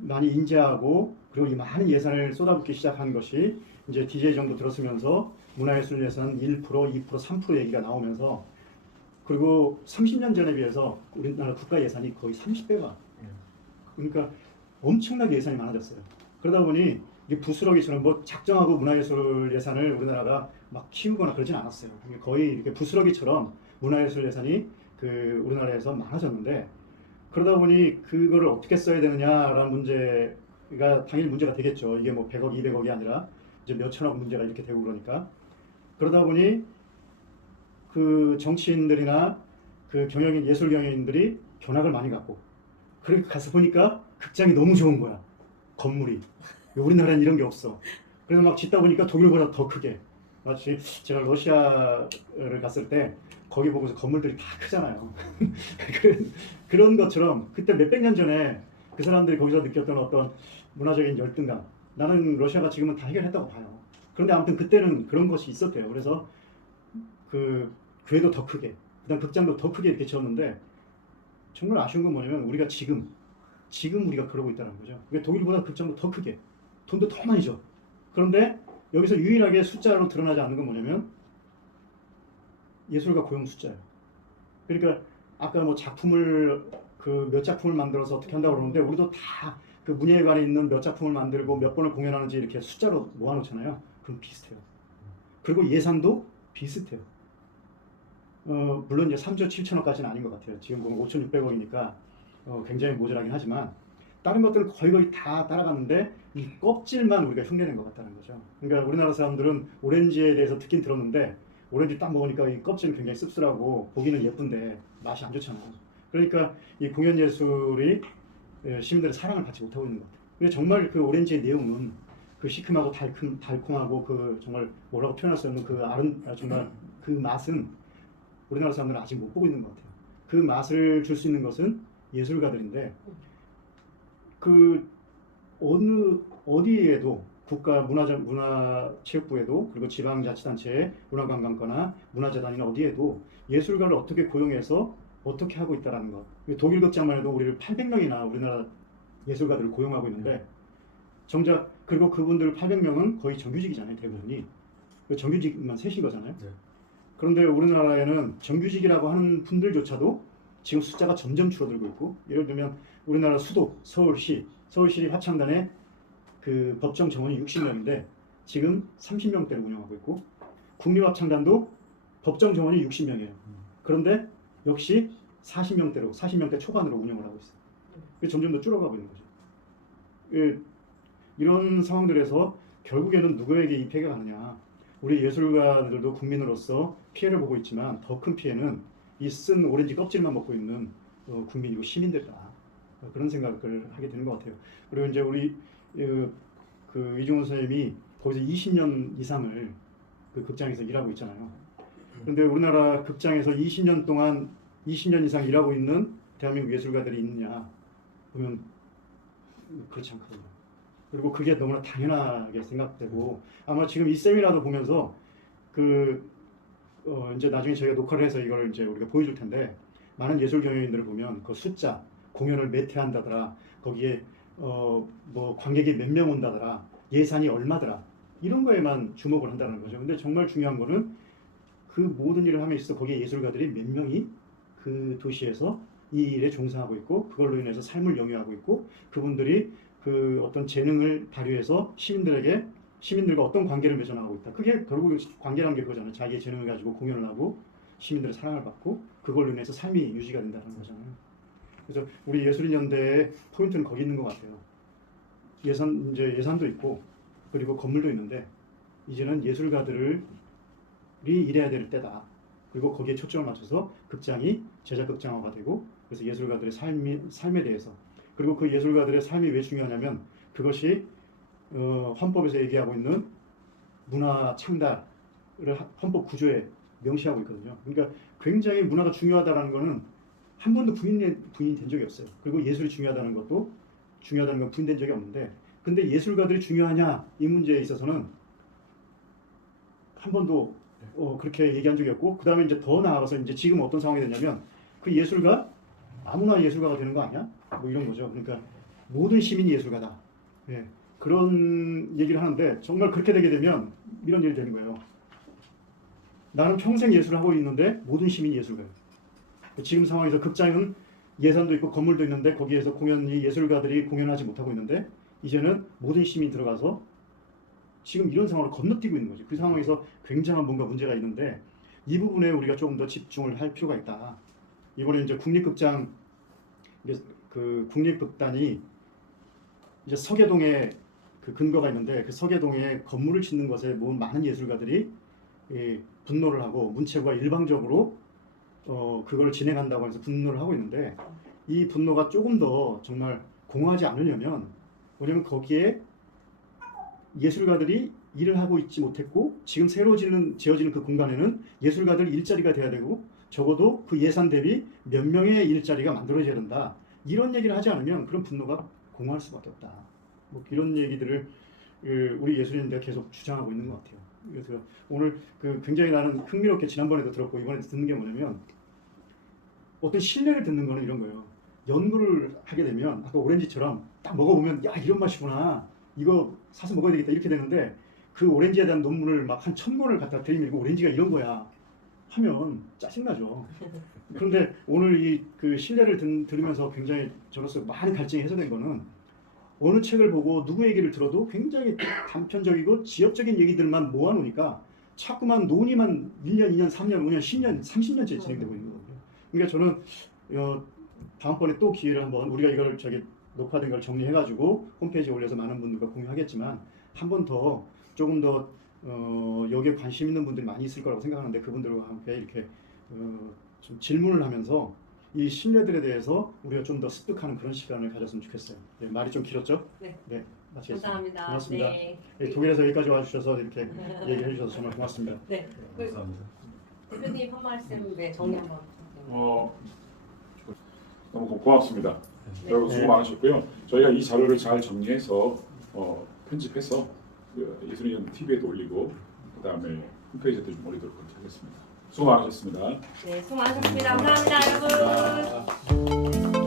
많이 인지하고 그리고 이 많은 예산을 쏟아붓기 시작한 것이 이제 DJ 정도 들었으면서 문화예술 예산 1%, 2%, 3% 얘기가 나오면서 그리고 30년 전에 비해서 우리나라 국가 예산이 거의 30배가 그러니까 엄청나게 예산이 많아졌어요. 그러다 보니 이게 부스러기처럼 뭐 작정하고 문화예술 예산을 우리나라가 막 키우거나 그러진 않았어요. 거의 이렇게 부스러기처럼 문화예술 예산이 그 우리나라에서 많아졌는데 그러다 보니 그거를 어떻게 써야 되느냐라는 문제가 당연히 문제가 되겠죠. 이게 뭐 100억, 200억이 아니라 이제 몇천억 문제가 이렇게 되고 그러다 보니 그 정치인들이나 그 경영인, 예술 경영인들이 견학을 많이 갔고 그렇게 가서 보니까 극장이 너무 좋은 거야. 건물이. 우리나라엔 이런 게 없어. 그래서 막 짓다 보니까 독일보다 더 크게. 마치 제가 러시아를 갔을 때 거기 보고서 건물들이 다 크잖아요. 그런 것처럼 그때 몇백 년 전에 그 사람들이 거기서 느꼈던 어떤 문화적인 열등감. 나는 러시아가 지금은 다 해결했다고 봐요. 그런데 아무튼 그때는 그런 것이 있었대요. 그래서 그 교회도 더 크게, 그다음 극장도 더 크게 이렇게 지었는데 정말 아쉬운 건 뭐냐면 우리가 지금 우리가 그러고 있다는 거죠. 그러니까 독일보다 극장도 더 크게 돈도 더 많이 줘. 그런데 여기서 유일하게 숫자로 드러나지 않는 건 뭐냐면 예술가 고용 숫자예요. 그러니까 아까 뭐 작품을 그 몇 작품을 만들어서 어떻게 한다고 그러는데 우리도 다 그 문예관에 있는 몇 작품을 만들고 몇 번을 공연하는지 이렇게 숫자로 모아놓잖아요. 그럼 비슷해요. 그리고 예산도 비슷해요. 물론 이제 3조 7천억까지는 아닌 것 같아요. 지금 보면 5,600억이니까 굉장히 모자라긴 하지만 다른 것들은 거의 다 따라가는데 이 껍질만 우리가 흉내낸 것 같다는 거죠. 그러니까 우리나라 사람들은 오렌지에 대해서 듣긴 들었는데 오렌지 딱 먹으니까 이 껍질은 굉장히 씁쓸하고 보기는 예쁜데 맛이 안 좋잖아요. 그러니까 이 공연 예술이 시민들의 사랑을 받지 못하고 있는 것 같아요. 근데 정말 그 오렌지의 내용은 그 시큼하고 달콤하고 그 정말 뭐라고 표현할 수 없는 정말 그 맛은 우리나라 사람들은 아직 못 보고 있는 것 같아요. 그 맛을 줄 수 있는 것은 예술가들인데 그 어디에도 문화체육부에도 그리고 지방자치단체의 문화관광과나 문화재단이나 어디에도 예술가를 어떻게 고용해서 어떻게 하고 있다라는 것. 독일 극장만 해도 우리를 800명이나 우리나라 예술가들을 고용하고 있는데 정작 그리고 그분들 800명은 거의 정규직이잖아요. 대부분이 정규직만 셋인 거잖아요. 네. 그런데 우리나라에는 정규직이라고 하는 분들조차도 지금 숫자가 점점 줄어들고 있고 예를 들면 우리나라 수도 서울시 합창단의 그 법정 정원이 60명인데 지금 30명대로 운영하고 있고 국립합창단도 법정 정원이 60명이에요. 그런데 역시 40명대 초반으로 운영을 하고 있어요. 점점 더 줄어가고 있는 거죠. 이런 상황들에서 결국에는 누구에게 이 피해가 가느냐. 우리 예술가들도 국민으로서 피해를 보고 있지만 더 큰 피해는 이 쓴 오렌지 껍질만 먹고 있는 국민이고 시민들이다. 그런 생각을 하게 되는 것 같아요. 그리고 이제 우리 그 이중훈 선생님이 거기서 20년 이상을 그 극장에서 일하고 있잖아요. 그런데 우리나라 극장에서 20년 이상 일하고 있는 대한민국 예술가들이 있느냐 보면 그렇지 않거든요. 그리고 그게 너무나 당연하게 생각되고 아마 지금 이 세미나도 보면서 이제 나중에 저희가 녹화를 해서 이걸 이제 우리가 보여줄 텐데 많은 예술 경영인들을 보면 그 숫자 공연을 몇 회 한다더라 거기에 뭐 관객이 몇 명 온다더라 예산이 얼마더라 이런 거에만 주목을 한다는 거죠. 근데 정말 중요한 거는 그 모든 일을 함에 있어서 거기에 예술가들이 몇 명이 그 도시에서 이 일에 종사하고 있고 그걸로 인해서 삶을 영위하고 있고 그분들이 그 어떤 재능을 발휘해서 시민들과 어떤 관계를 맺어나가고 있다. 그게 결국 관계라는 게 그거잖아요. 자기의 재능을 가지고 공연을 하고 시민들의 사랑을 받고 그걸로 인해서 삶이 유지가 된다는 거잖아요. 그래서 우리 예술인연대의 포인트는 거기 있는 것 같아요. 예산도 있고 그리고 건물도 있는데 이제는 예술가들이 일해야 될 때다. 그리고 거기에 초점을 맞춰서 극장이 제작 극장화가 되고 그래서 예술가들의 삶에 대해서 그리고 그 예술가들의 삶이 왜 중요하냐면 그것이 헌법에서 얘기하고 있는 문화 창달을 헌법 구조에 명시하고 있거든요. 그러니까 굉장히 문화가 중요하다는 거는 한 번도 부인이 된 적이 없어요. 그리고 예술이 중요하다는 건 부인된 적이 없는데 근데 예술가들이 중요하냐 이 문제에 있어서는 한 번도 그렇게 얘기한 적이 없고 그 다음에 이제 더 나아가서 이제 지금 어떤 상황이 되냐면 그 예술가 아무나 예술가가 되는 거 아니야? 뭐 이런 거죠. 그러니까 모든 시민이 예술가다. 예, 그런 얘기를 하는데 정말 그렇게 되게 되면 이런 일이 되는 거예요. 나는 평생 예술을 하고 있는데 모든 시민이 예술가예요. 지금 상황에서 극장은 예산도 있고 건물도 있는데 거기에서 예술가들이 공연하지 못하고 있는데 이제는 모든 시민이 들어가서 지금 이런 상황을 건너뛰고 있는 거죠. 그 상황에서 굉장한 뭔가 문제가 있는데 이 부분에 우리가 조금 더 집중을 할 필요가 있다. 이번에 이제 국립극단이 이제 서계동에 그 근거가 있는데 그 서계동에 건물을 짓는 것에 모은 많은 예술가들이 분노를 하고 문체부가 일방적으로 그걸 진행한다고 해서 분노를 하고 있는데 이 분노가 조금 더 정말 공허하지 않으려면 왜냐면 거기에 예술가들이 일을 하고 있지 못했고 지금 새로 지어지는 그 공간에는 예술가들 일자리가 돼야 되고 적어도 그 예산 대비 몇 명의 일자리가 만들어져야 된다. 이런 얘기를 하지 않으면 그런 분노가 공허할 수밖에 없다. 뭐 이런 얘기들을 우리 예술인들이 계속 주장하고 있는 것 같아요. 그래서 오늘 굉장히 나는 흥미롭게 지난번에도 들었고 이번에도 듣는 게 뭐냐면 어떤 신뢰를 듣는 거는 이런 거예요. 연구를 하게 되면 아까 오렌지처럼 딱 먹어보면 야 이런 맛이구나 이거 사서 먹어야 되겠다 이렇게 되는데 그 오렌지에 대한 논문을 막 한 1000권을 갖다 들이밀고 오렌지가 이런 거야 하면 짜증나죠. 그런데 오늘 이 그 신뢰를 들으면서 굉장히 저로서 많은 갈증이 해소된 거는 어느 책을 보고 누구 얘기를 들어도 굉장히 단편적이고 지역적인 얘기들만 모아놓으니까 자꾸만 논의만 1년, 2년, 3년, 5년, 10년, 30년째 진행되고 있는 거거든요. 그러니까 저는 다음번에 또 기회를 한번 우리가 이걸 녹화된 걸 정리해가지고 홈페이지에 올려서 많은 분들과 공유하겠지만 한 번 더 조금 더 여기에 관심 있는 분들이 많이 있을 거라고 생각하는데 그분들과 함께 이렇게 좀 질문을 하면서 이 신뢰들에 대해서 우리가 좀 더 습득하는 그런 시간을 가졌으면 좋겠어요. 네, 말이 좀 길었죠? 네. 마치겠습니다. 감사합니다. 고맙습니다. 네. 네, 독일에서 여기까지 와주셔서 이렇게 얘기해 주셔서 정말 고맙습니다. 네. 감사합니다. 대표님 한 말씀 정리 한번. 너무 고맙습니다. 네. 여러분 수고 네. 많으셨고요. 저희가 이 자료를 잘 정리해서 편집해서 예술인연 TV에도 올리고 그다음에 홈페이지에도 좀 올리도록 하겠습니다. 수고 많으셨습니다. 네, 수고 많으셨습니다. 감사합니다, 여러분.